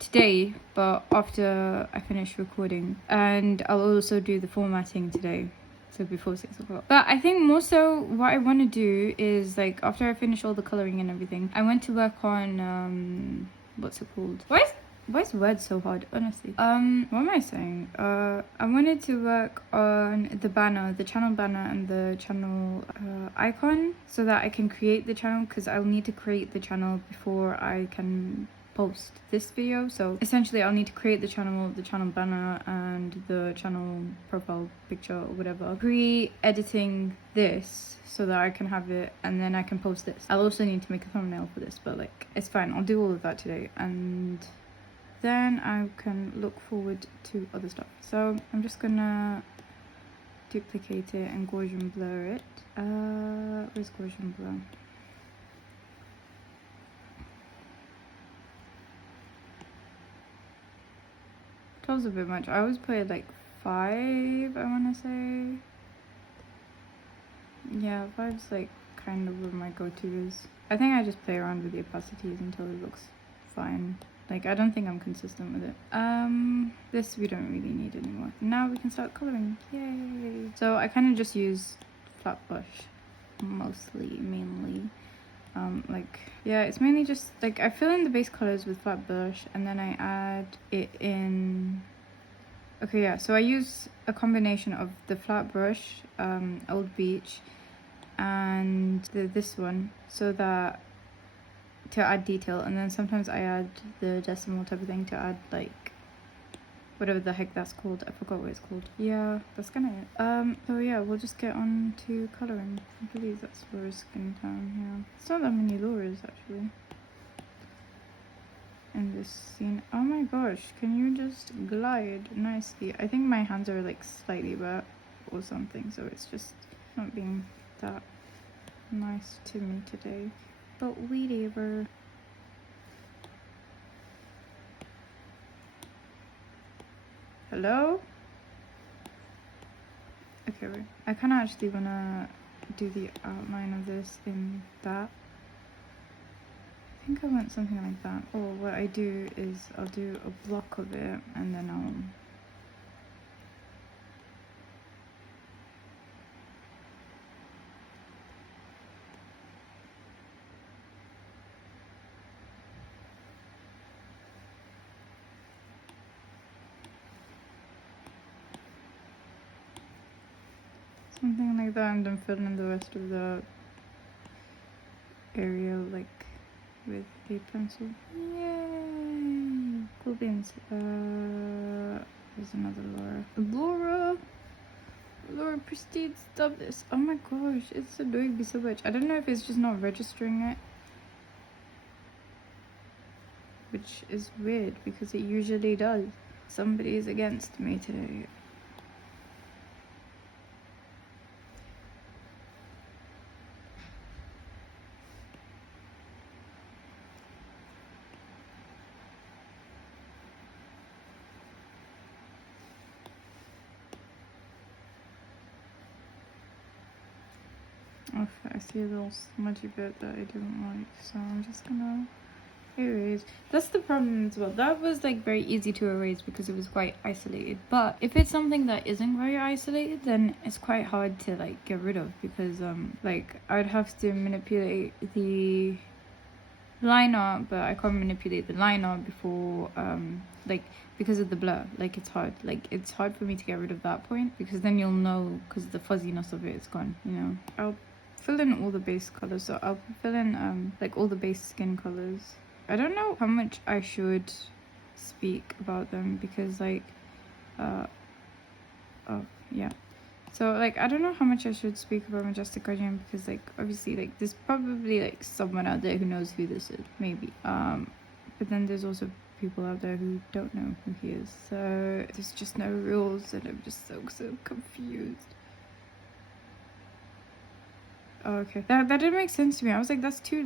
today, but after I finish recording, and I'll also do the formatting today, so before 6 o'clock. But I think more so what I want to do is, like, after I finish all the coloring and everything, I want to work on what's it called, why is word so hard, honestly? What am I saying? I wanted to work on the banner, the channel banner, and the channel icon, so that I can create the channel, because I'll need to create the channel before I can post this video. So essentially I'll need to create the channel banner and the channel profile picture or whatever, pre-editing this so that I can have it and then I can post this. I'll also need to make a thumbnail for this, but like it's fine, I'll do all of that today and then I can look forward to other stuff. So I'm just gonna duplicate it and Gaussian blur it. Where's Gaussian blur? That was a bit much. I always play like 5, I want to say. Yeah, 5's like kind of what my go-to is. I think I just play around with the opacities until it looks fine. Like, I don't think I'm consistent with it. This we don't really need anymore. Now we can start coloring. Yay! So I kind of just use flat brush, mainly. Like, yeah, it's mainly just like I fill in the base colors with flat brush and then I add it in. Okay, yeah, so I use a combination of the flat brush, Old Beach, and this one, so that to add detail, and then sometimes I add the decimal type of thing to add like whatever the heck that's called. I forgot what it's called. Yeah, that's kind of it. So yeah, we'll just get on to coloring. I believe that's Laura's skin tone. Yeah, it's not that many Laura's actually in this scene. Oh my gosh, can you just glide nicely? I think my hands are like slightly wet or something, so it's just not being that nice to me today. But whatever. Hello? Okay, wait. I kind of actually wanna do the outline of this in that. I think I want something like that. Or what I do is I'll do a block of it and then I'll something like that and then fill in the rest of the area like with a pencil. Yay! Cool beans. There's another Laura Prestige, stop this. Oh my gosh, it's annoying me so much. I don't know if it's just not registering it, which is weird because it usually does. Somebody is against me today. I see a little smudgy bit that I didn't like, so I'm just gonna erase. That's the problem as well. That was like very easy to erase because it was quite isolated. But if it's something that isn't very isolated, then it's quite hard to like get rid of because like I'd have to manipulate the line art, but I can't manipulate the line art before like because of the blur. Like it's hard for me to get rid of that point because then you'll know because the fuzziness of it is gone, you know. I'll fill in all the base colors, so I'll fill in like all the base skin colors. I don't know how much I should speak about them because like oh yeah, so like I don't know how much I should speak about Majestic because like obviously like there's probably like someone out there who knows who this is, maybe, but then there's also people out there who don't know who he is, so there's just no rules and I'm just so confused. Oh, okay, that didn't make sense to me. I was like, that's two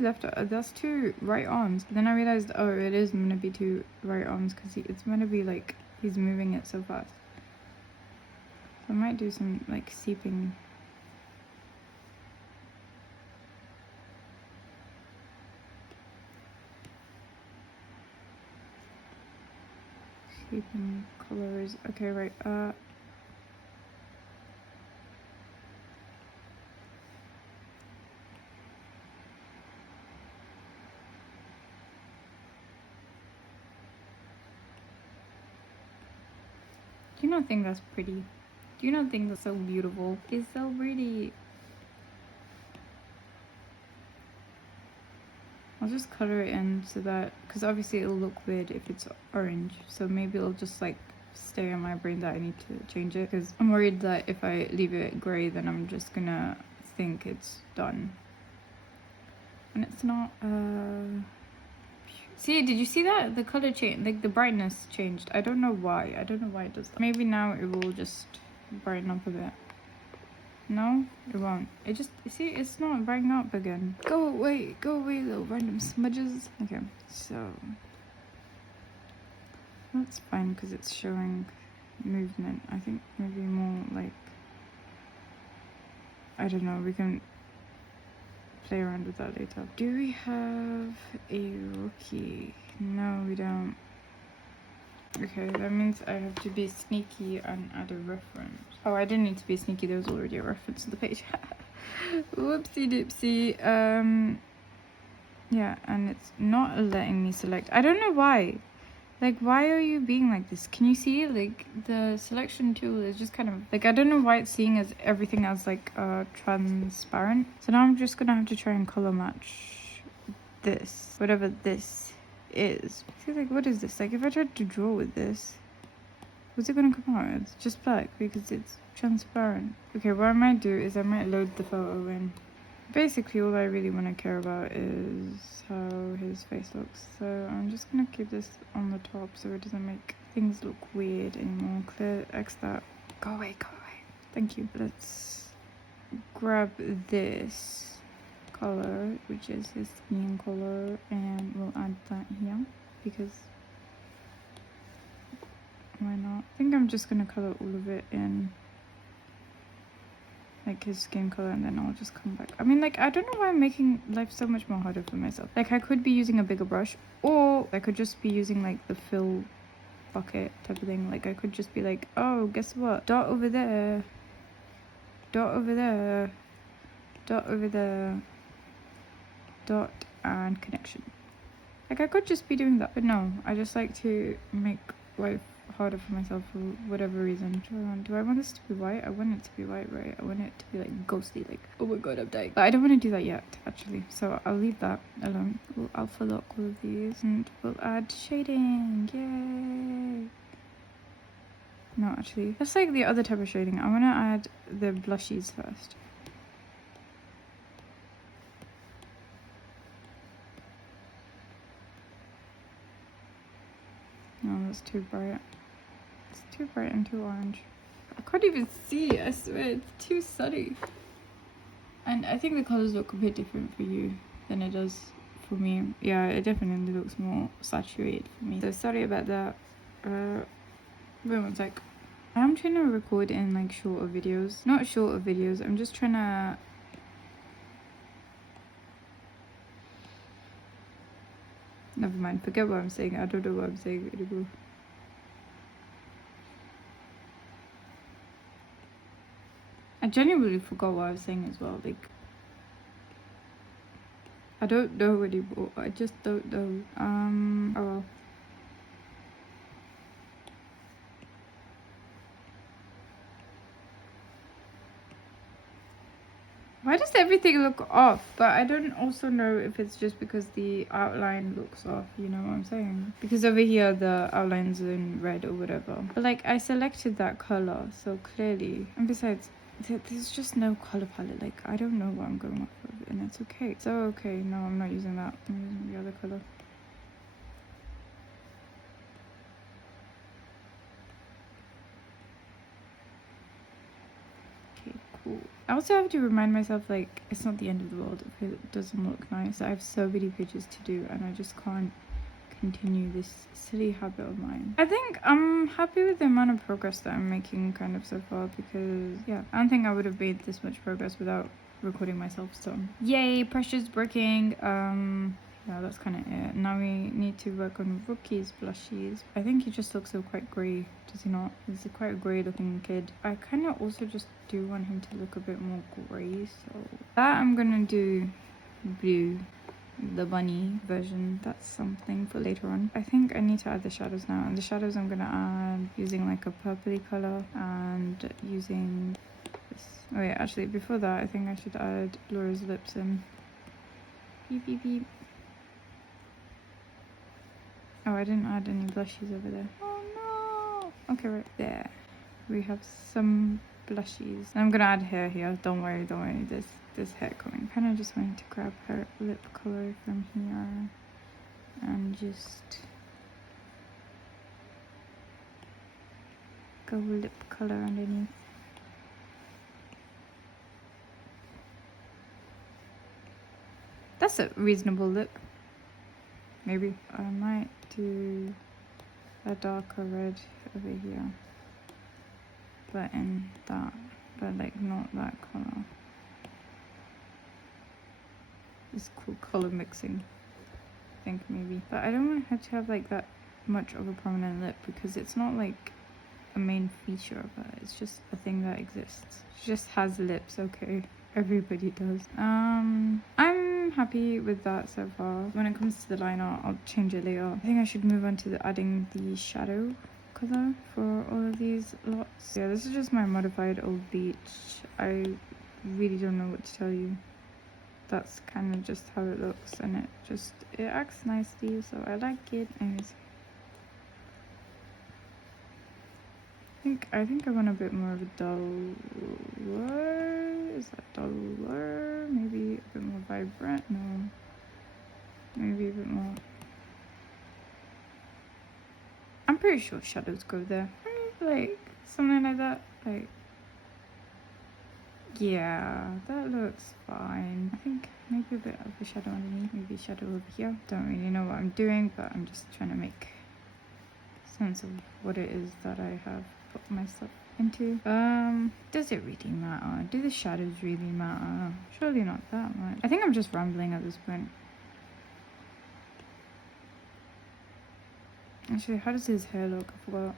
right arms. Then I realized, oh, it is gonna be two right arms because it's gonna be like he's moving it so fast. So I might do some like seeping. Seeping colors. Okay, right. Do you not think that's pretty? Do you not think that's so beautiful? It's so pretty. I'll just color it in so that, because obviously it'll look weird if it's orange, so maybe it'll just like stay in my brain that I need to change it, because I'm worried that if I leave it gray then I'm just gonna think it's done and it's not. See, did you see that the color change, like the brightness changed? I don't know why it does that. Maybe now it will just brighten up a bit. No, it won't. It just, see, it's not brightening up again. Go away, little random smudges. Okay, so that's fine because it's showing movement. I think maybe more like, I don't know, we can play around with that later. Do we have a rookie? No, we don't. Okay, that means I have to be sneaky and add a reference. Oh, I didn't need to be sneaky, there was already a reference to the page. Whoopsie doopsie. Yeah, and it's not letting me select. I don't know why. Like, why are you being like this? Can you see, like, the selection tool is just kind of like, I don't know why it's seeing as everything as like transparent. So now I'm just gonna have to try and color match this, whatever this is. See, like, what is this? Like, if I tried to draw with this, what's it gonna come out? It's just black because it's transparent. Okay, what I might do is I might load the photo in. Basically, all I really want to care about is how his face looks. So I'm just gonna keep this on the top so it doesn't make things look weird anymore. Clear, X that. Go away, go away. Thank you. Let's grab this color, which is his skin color, and we'll add that here because why not? I think I'm just gonna color all of it in, like his skin color, and then I'll just come back. I mean, like, I don't know why I'm making life so much more harder for myself. Like, I could be using a bigger brush, or I could just be using like the fill bucket type of thing. Like, I could just be like, oh, guess what, dot over there, dot over there, dot over there, dot and connection. Like, I could just be doing that, but no, I just like to make life harder for myself for whatever reason. Do I want this to be white? I want it to be white, right? I want it to be like ghostly, like, oh my god, I'm dying. But I don't want to do that yet, actually, so I'll leave that alone. We'll alpha lock all of these and we'll add shading. Yay! No, actually, that's like the other type of shading. I want to add the blushies first. No, that's too bright. It's too bright and too orange. I can't even see, I swear, it's too sunny. And I think the colours look a bit different for you than it does for me. Yeah, it definitely looks more saturated for me. So sorry about that. Wait one sec. I'm trying to record in like shorter videos. Not shorter videos, I'm just trying to... Never mind, forget what I'm saying. I don't know what I'm saying anymore. I genuinely forgot what I was saying as well. Like, I don't know anymore. I just don't know. Oh well. Why does everything look off? But I don't also know if it's just because the outline looks off, you know what I'm saying? Because over here the outline's in red or whatever. But like, I selected that color, so clearly. And besides, there's just no color palette. Like, I don't know what I'm going off of, and it's okay. So okay, no, I'm not using that. I'm using the other color. Okay, cool. I also have to remind myself, like, it's not the end of the world if it doesn't look nice. I have so many pages to do and I just can't continue this silly habit of mine. I think I'm happy with the amount of progress that I'm making kind of so far, because yeah, I don't think I would have made this much progress without recording myself. So yay, pressure's working. Yeah, that's kind of it. Now we need to work on Rookie's blushies. I think he just looks so quite grey, does he not? He's quite a grey looking kid. I kind of also just do want him to look a bit more grey, so that I'm gonna do blue, the bunny version. That's something for later on. I think I need to add the shadows now, and the shadows I'm gonna add using like a purpley color and using this. Oh yeah, actually before that I think I should add Laura's lips in. Beep beep beep. Oh, I didn't add any blushes over there. Oh no. Okay, right there. We have some blushes. I'm gonna add hair here. Don't worry, don't worry. There's hair coming. Kind of just wanted to grab her lip color from here and just go lip color underneath. That's a reasonable lip. Maybe I might do a darker red over here, but in that, but like not that color. It's cool color mixing, I think maybe. But I don't want her to have like that much of a prominent lip because it's not like a main feature of her. It's just a thing that exists. She just has lips, okay? Everybody does. I'm happy with that so far. When it comes to the liner, I'll change it later. I think I should move on to adding the shadow color for all of these lots. Yeah, this is just my modified old beach. I really don't know what to tell you. That's kind of just how it looks, and it acts nicely, so I like it. Anyways, I think I want a bit more of a duller. Is that duller? Maybe a bit more vibrant? No. Maybe a bit more. I'm pretty sure shadows go there. Like something like that. Like, yeah, that looks fine. I think maybe a bit of a shadow underneath. Maybe a shadow over here. Don't really know what I'm doing, but I'm just trying to make sense of what it is that I have put myself into. Does it really matter? Do the shadows really matter? Surely not that much. I think I'm just rambling at this point. Actually, how does his hair look? I forgot.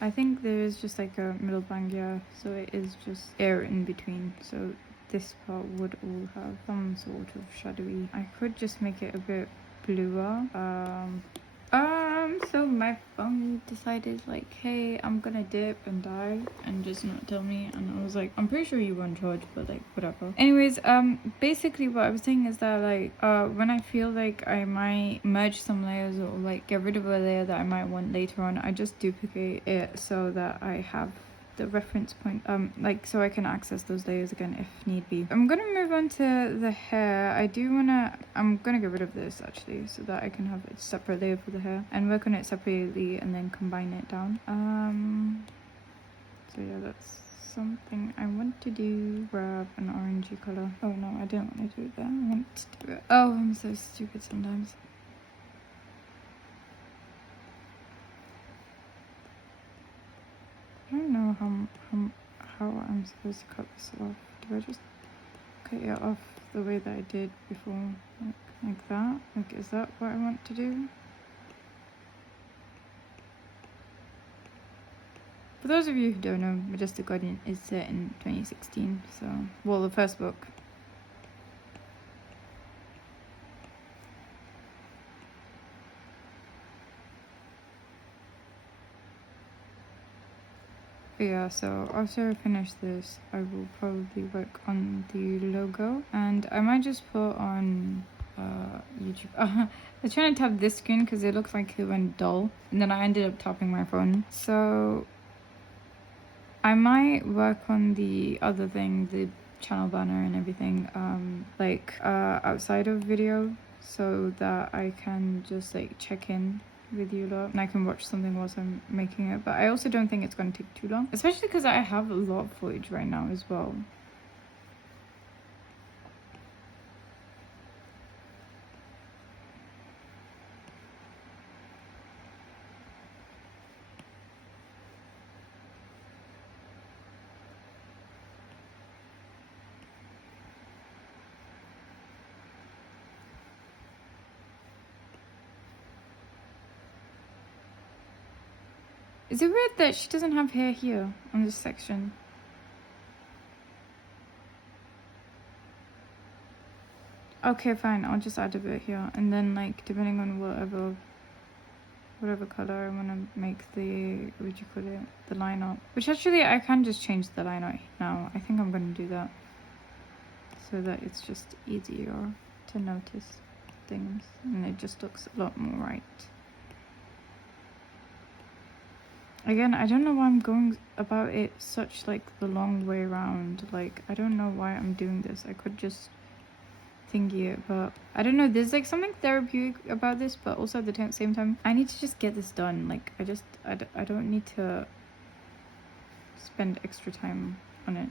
I think there is just like a middle bang, yeah, so it is just air in between, so this part would all have some sort of shadowy. I could just make it a bit bluer. So my phone decided like, hey, I'm gonna dip and die and just not tell me, and I was like, I'm pretty sure you won't charge, but like whatever. Anyways, basically what I was saying is that like when I feel like I might merge some layers or like get rid of a layer that I might want later on, I just duplicate it so that I have the reference point, like so I can access those layers again if need be. I'm gonna move on to the hair. I'm gonna get rid of this actually so that I can have a separate layer for the hair and work on it separately and then combine it down. So yeah, that's something I want to do. Grab an orangey color. Oh no, I don't want to do that. I want to do it. Oh, I'm so stupid sometimes. I don't know how I'm supposed to cut this off. Do I just cut it off the way that I did before? Like that? Like, is that what I want to do? For those of you who don't know, Majestic is set in 2016, so, well, the first book. Yeah, so after I finish this, I will probably work on the logo, and I might just put on YouTube. I was trying to tap this screen because it looks like it went dull, and then I ended up tapping my phone. So I might work on the other thing, the channel banner and everything, outside of video, so that I can just like check in with you lot and I can watch something whilst I'm making it. But I also don't think it's going to take too long, especially because I have a lot of footage right now as well. Is it weird that she doesn't have hair here on this section? Okay, fine, I'll just add a bit here, and then like depending on whatever color I want to make the, what do you call it, the line up, which actually I can just change the line out now. I think I'm going to do that so that it's just easier to notice things and it just looks a lot more right. Again, I don't know why I'm going about it such like the long way around. Like, I don't know why I'm doing this. I could just thingy it, but I don't know. There's like something therapeutic about this, but also at the same time, I need to just get this done. Like, I don't need to spend extra time on it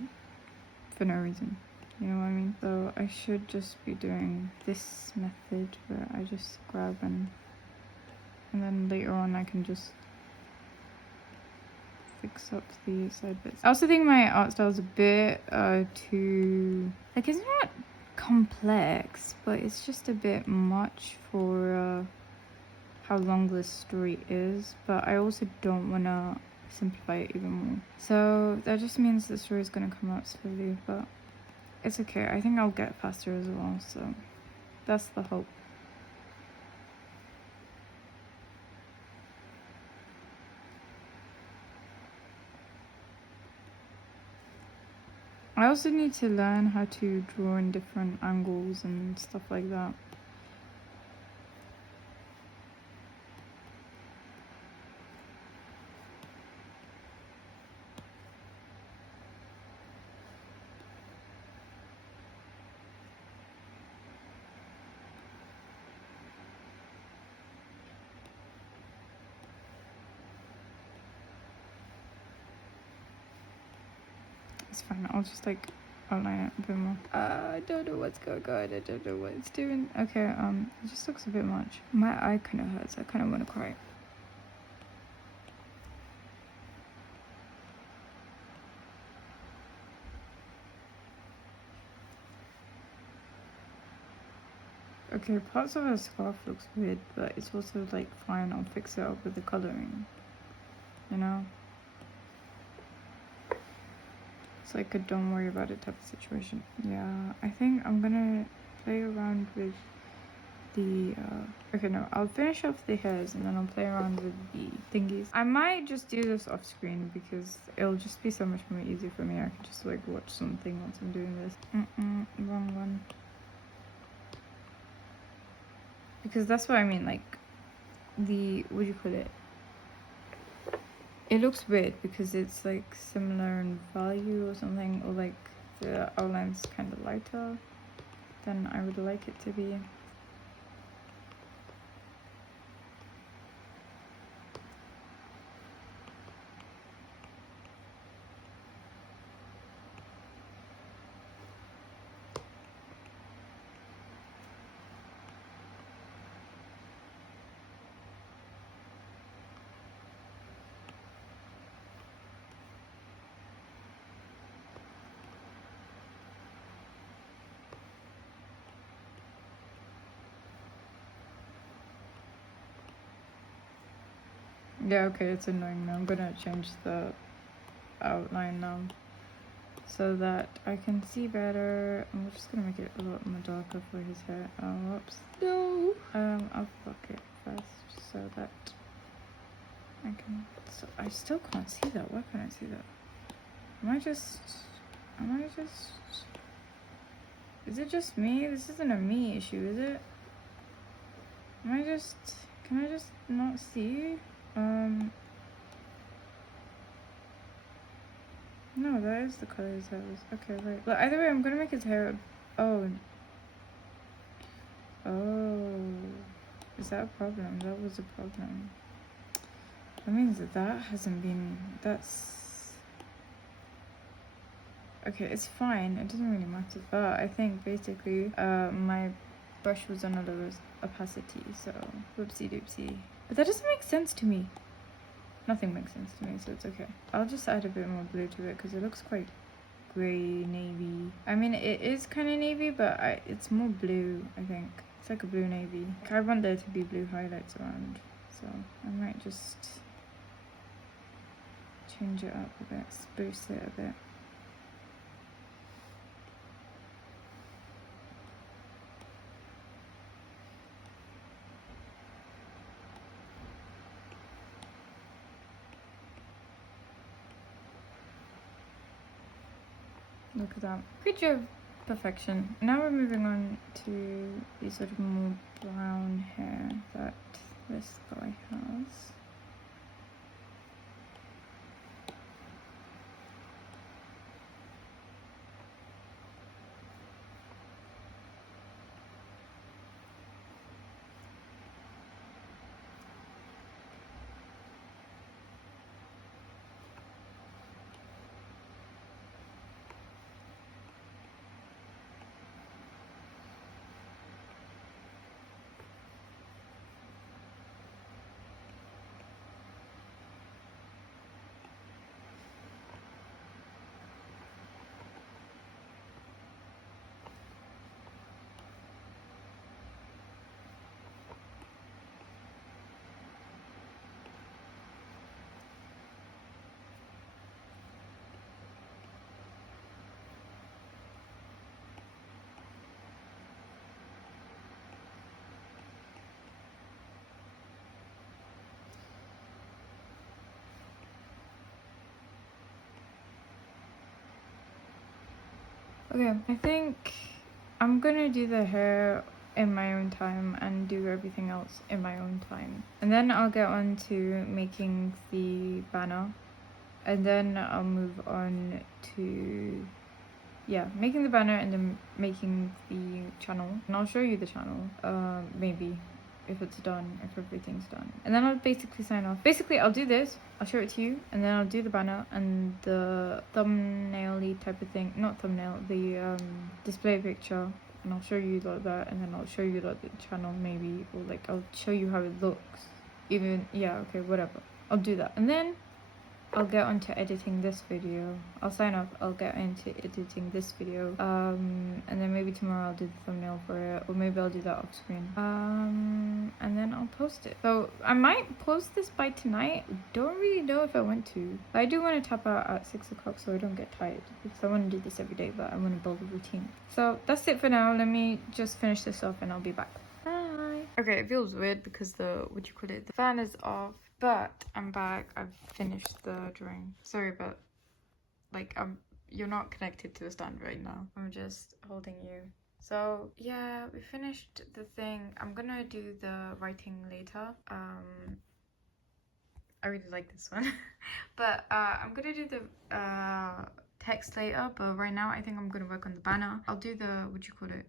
for no reason. You know what I mean? So I should just be doing this method where I just grab and then later on I can just fix up the side bits. I also think my art style is a bit too, like, it's not complex, but it's just a bit much for how long this story is, but I also don't want to simplify it even more. So that just means the story is going to come out slowly, but it's okay. I think I'll get faster as well, so that's the hope. I also need to learn how to draw in different angles and stuff like that. It's fine. I'll just like outline it a bit more. I don't know what's going on. I don't know what it's doing. Okay, it just looks a bit much. My eye kind of hurts. I kind of want to cry. Okay, parts of her scarf looks weird, but it's also like fine. I'll fix it up with the coloring. You know? It's like a don't worry about it type of situation. Yeah, I think I'm gonna play around with the okay, no, I'll finish off the hairs and then I'll play around with the thingies. I might just do this off screen because it'll just be so much more easy for me. I can just like watch something once I'm doing this. Wrong one. Because that's what I mean, like the, what do you call it? It looks weird because it's like similar in value or something, or like the outline's kind of lighter than I would like it to be. Yeah, okay, it's annoying now. I'm gonna change the outline now so that I can see better. I'm just gonna make it a lot more darker for his hair. Oh, whoops. No! I'll block it first so that I can... So I still can't see that. Why can't I see that? Am I just... Is it just me? This isn't a me issue, is it? Can I just not see? No, that is the color his hair was. Okay, right. Well, either way, I'm gonna make his hair... Oh. Is that a problem? That was a problem. That means that hasn't been... That's... Okay, it's fine. It doesn't really matter. But I think basically, my brush was on a lower opacity, so whoopsie doopsie. But that doesn't make sense to me. Nothing makes sense to me, so it's okay. I'll just add a bit more blue to it because it looks quite grey, navy. I mean, it is kind of navy, but it's more blue, I think. It's like a blue navy. I want there to be blue highlights around, so I might just change it up a bit, spruce it a bit. Look at that. Picture of perfection. Now we're moving on to the sort of more brown hair that this guy has. Okay, I think I'm gonna do the hair in my own time and do everything else in my own time. And then I'll get on to making the banner. And then I'll move on to, yeah, making the banner and then making the channel. And I'll show you the channel, maybe, if it's done, if everything's done. And then I'll basically sign off. Basically, I'll do this, I'll show it to you, and then I'll do the banner and the thumbnail-y type of thing. Not thumbnail, the display picture. And I'll show you like that, and then I'll show you like the channel maybe, or like I'll show you how it looks. Even, yeah, okay, whatever. I'll do that. And then I'll get onto editing this video. I'll sign off, I'll get into editing this video. And then maybe tomorrow I'll do the thumbnail for it, or maybe I'll do that off screen. And then I'll post it. So I might post this by tonight. Don't really know if I want to. But I do want to tap out at 6 o'clock so I don't get tired, because I want to do this every day, but I want to build a routine. So that's it for now. Let me just finish this off and I'll be back. Bye. Okay, it feels weird because the fan is off. But I'm back. I've finished the drawing. Sorry, but like you're not connected to a stand right now. I'm just holding you. So yeah, we finished the thing. I'm gonna do the writing later. I really like this one. But I'm gonna do the text later, but right now I think I'm gonna work on the banner. I'll do the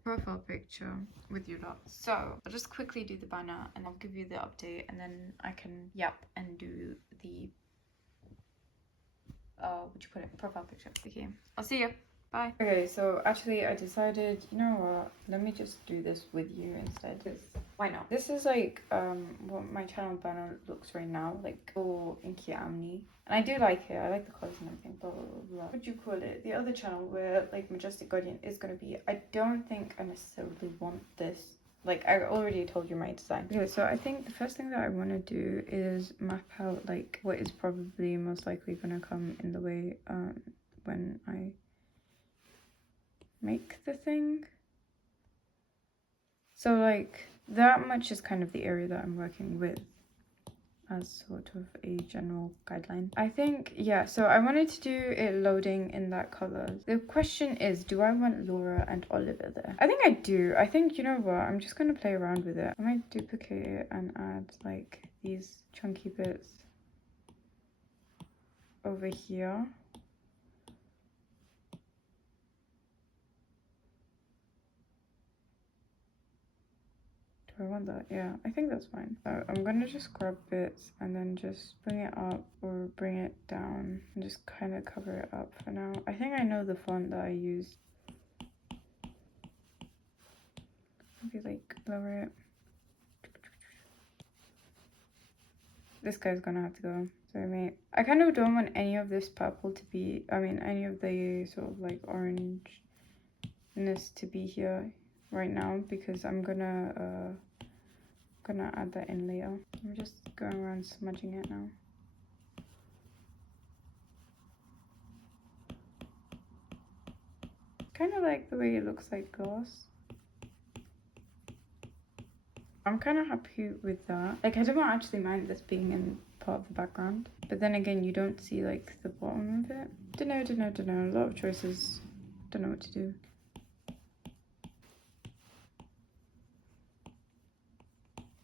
profile picture with you lot. So I'll just quickly do the banner and I'll give you the update, and then I can YAP and do the profile picture. Okay, I'll see you. Bye. Okay, so actually I decided, you know what, let me just do this with you instead. Why not? This is like what my channel banner looks right now, like all inky amni. And I do like it, I like the colours and everything, blah blah blah. What would you call it? The other channel where like Majestic Guardian is gonna be, I don't think I necessarily want this. Like I already told you my design. Okay, so I think the first thing that I want to do is map out like what is probably most likely gonna come in the way when I make the thing. So like that much is kind of the area that I'm working with as sort of a general guideline. I think, yeah, so I wanted to do it loading in that color. The question is, do I want Laura and Oliver there? I think I do. I think, you know what, I'm just gonna play around with it. I might duplicate it and add like these chunky bits over here. I want that, yeah, I think that's fine. So I'm gonna just grab bits and then just bring it up or bring it down and just kind of cover it up for now. I think I know the font that I use. Maybe like lower it. This guy's gonna have to go. Sorry, mate. I kind of don't want any of this purple to be, any of the sort of like orangeness to be here right now, because I'm gonna add that in later. I'm just going around smudging it now. Kind of like the way it looks like gloss. I'm kind of happy with that. Like I don't actually mind this being in part of the background, but then again you don't see like the bottom of it. Don't know. A lot of choices. Don't know what to do.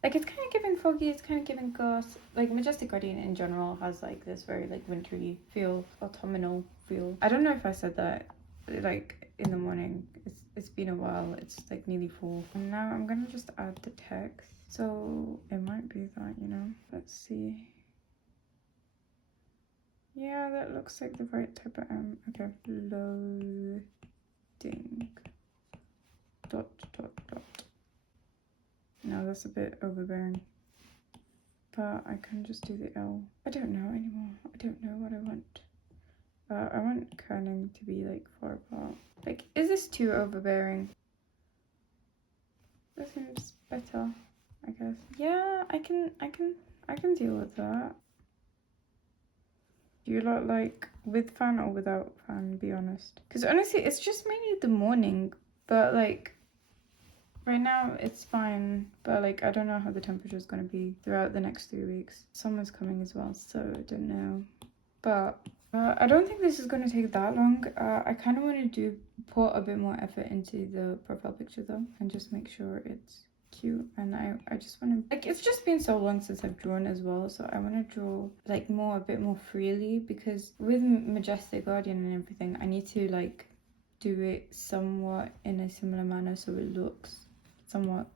Like it's kind of giving foggy, it's kind of giving gloss. Like Majestic Guardian in general has like this very like wintry feel, autumnal feel. I don't know if I said that like in the morning. It's been a while, it's like nearly 4. And now I'm gonna just add the text. So it might be that, you know, let's see. Yeah, that looks like the right type of okay. Loading. Dot. No, that's a bit overbearing. But I can just do the L. I don't know anymore. I don't know what I want. I want kerning to be like far apart. Like, is this too overbearing? This seems better, I guess. Yeah, I can deal with that. Do you lot like with fan or without fan, be honest? Because honestly, it's just mainly the morning, but like right now it's fine, but like I don't know how the temperature is going to be throughout the next 3 weeks. Summer's coming as well, so I don't know. But I don't think this is going to take that long. I kind of want to do put a bit more effort into the profile picture though, and just make sure it's cute. And I just want to, like, it's just been so long since I've drawn as well, so I want to draw like a bit more freely, because with Majestic Guardian and everything, I need to like do it somewhat in a similar manner so it looks somewhat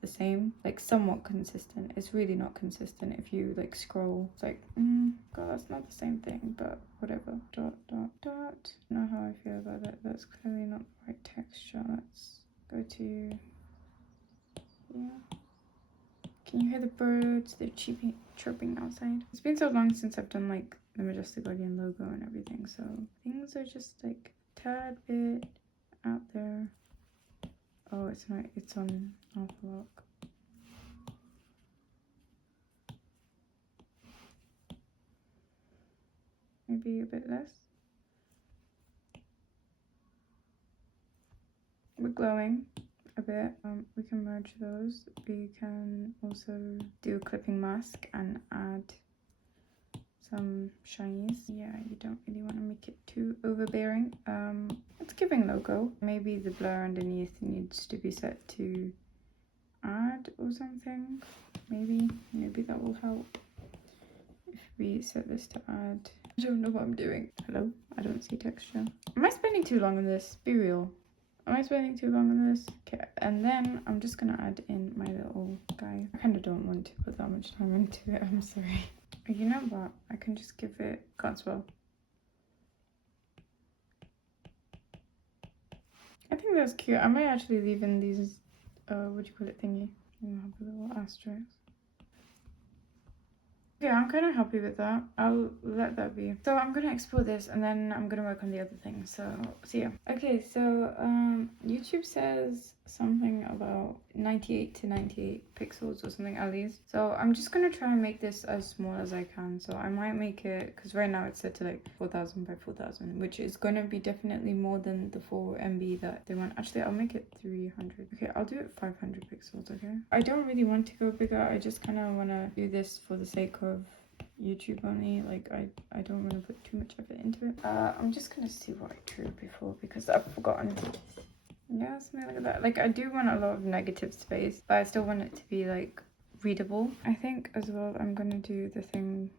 the same, like somewhat consistent. It's really not consistent. If you like scroll, it's like god, that's not the same thing, but whatever. Dot dot dot. I don't know how I feel about that. That's clearly not the right texture. Let's go to, yeah. Can you hear the birds? They're chirping outside. It's been so long since I've done like the Majestic Guardian logo and everything, so things are just like a tad bit out there. Oh, it's not, it's on off lock. Maybe a bit less. We're glowing a bit. We can merge those. We can also do a clipping mask and add some shinies. Yeah, you don't really want to make it too overbearing. It's giving logo. Maybe the blur underneath needs to be set to add or something. Maybe that will help if we set this to add. I don't know what I'm doing. Hello? I don't see texture. Am I spending too long on this? Be real. Am I spending too long on this? Okay, and then I'm just gonna add in my little guy. I kind of don't want to put that much time into it. I'm sorry. You know what? I can just give it, can't spell. I think that's cute. I might actually leave in these, what do you call it, thingy. You know, have a little asterisk. Yeah, I'm kind of happy with that. I'll let that be. So I'm gonna explore this and then I'm gonna work on the other thing. So see ya. Okay, so YouTube says something about 98 to 98 pixels or something at least. So I'm just gonna try and make this as small as I can. So I might make it, because right now it's set to like 4000 by 4000, which is gonna be definitely more than the 4 MB that they want. Actually, I'll make it 300. Okay, I'll do it 500 pixels. Okay, I don't really want to go bigger. I just kind of want to do this for the sake of YouTube only. Like I don't want to put too much effort into it. I'm just gonna see what I drew before, because I've forgotten. Yeah, something like that. Like, I do want a lot of negative space, but I still want it to be like readable. I think as well I'm gonna do the thing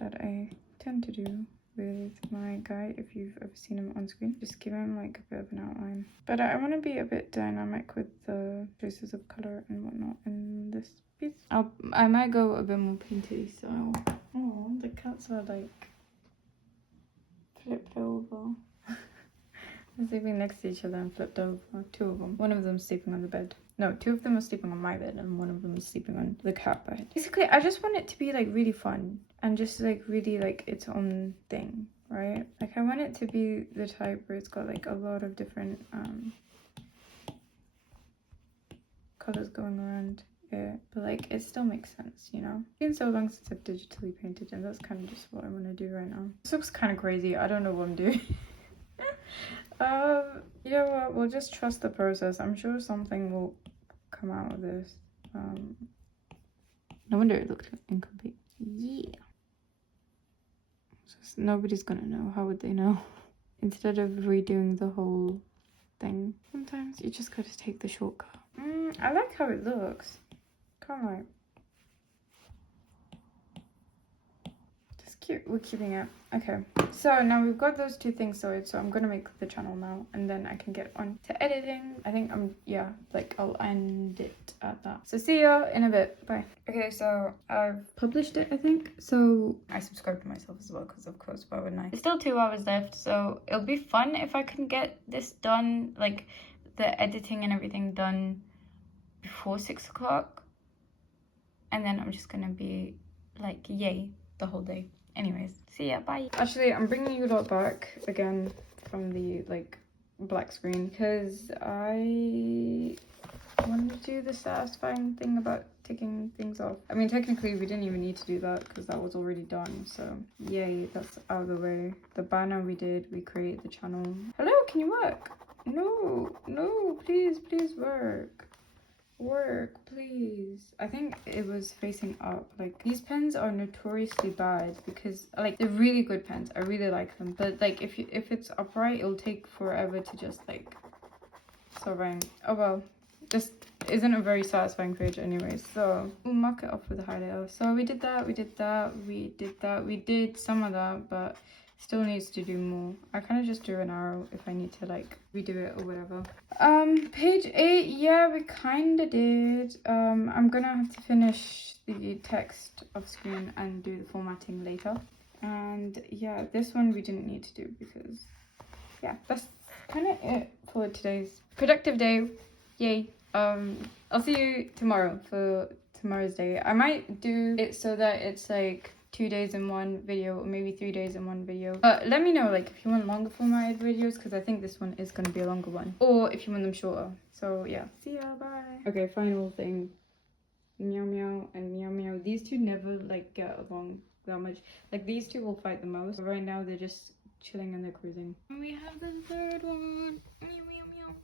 that I tend to do with my guy, if you've ever seen him on screen. Just give him like a bit of an outline. But I want to be a bit dynamic with the choices of color and whatnot in this piece. I might go a bit more painty, so oh, the cats are like flipped over. They're sleeping next to each other and flipped over. 2 of them. One of them's sleeping on the bed. No, 2 of them are sleeping on my bed and one of them is sleeping on the cat bed. Basically, I just want it to be like really fun and just like really like its own thing, right? Like, I want it to be the type where it's got like a lot of different colors going around it, but like it still makes sense, you know? It's been so long since I've digitally painted, and that's kind of just what I want to do right now. This looks kind of crazy. I don't know what I'm doing. You know what, we'll just trust the process. I'm sure something will come out of this. No wonder it looked incomplete. Yeah, just, nobody's gonna know. How would they know? Instead of redoing the whole thing, sometimes you just gotta take the shortcut. I like how it looks. Can't lie. Cute. We're keeping it. Okay, so now we've got those 2 things sorted, so I'm gonna make the channel now and then I can get on to editing. I think I'll end it at that. So see ya in a bit. Bye. Okay, so I've published it, I think. So I subscribed to myself as well, because of course, why wouldn't I? There's still 2 hours left, so it'll be fun if I can get this done, like the editing and everything done before 6 o'clock, and then I'm just gonna be like yay the whole day. Anyways, see ya, bye. Actually, I'm bringing you lot back again from the like black screen because I wanted to do the satisfying thing about taking things off. I mean, technically we didn't even need to do that because that was already done, so yay, that's out of the way. The banner we did, we created the channel. Hello, can you work? No, please work. Work, please. I think it was facing up. Like, these pens are notoriously bad because, like, they're really good pens. I really like them. But, like, if it's upright, it'll take forever to just, like, surveying. Oh, well. This isn't a very satisfying page anyways. So, we'll mark it off with a highlighter. So, we did that, we did that, we did that. We did some of that, but still needs to do more. I kind of just drew an arrow if I need to like redo it or whatever. Page 8, yeah, we kind of did. I'm gonna have to finish the text off screen and do the formatting later. And yeah, this one we didn't need to do because yeah, that's kind of it for today's productive day. Yay. I'll see you tomorrow for tomorrow's day. I might do it so that it's like 2 days in one video or maybe 3 days in one video. But let me know like if you want longer formatted videos because I think this one is going to be a longer one, or if you want them shorter. So yeah, see ya, bye. Okay, final thing. Meow meow and meow meow. These two never like get along that much. Like these two will fight the most. But right now they're just chilling and they're cruising. And we have the third one. Meow meow meow.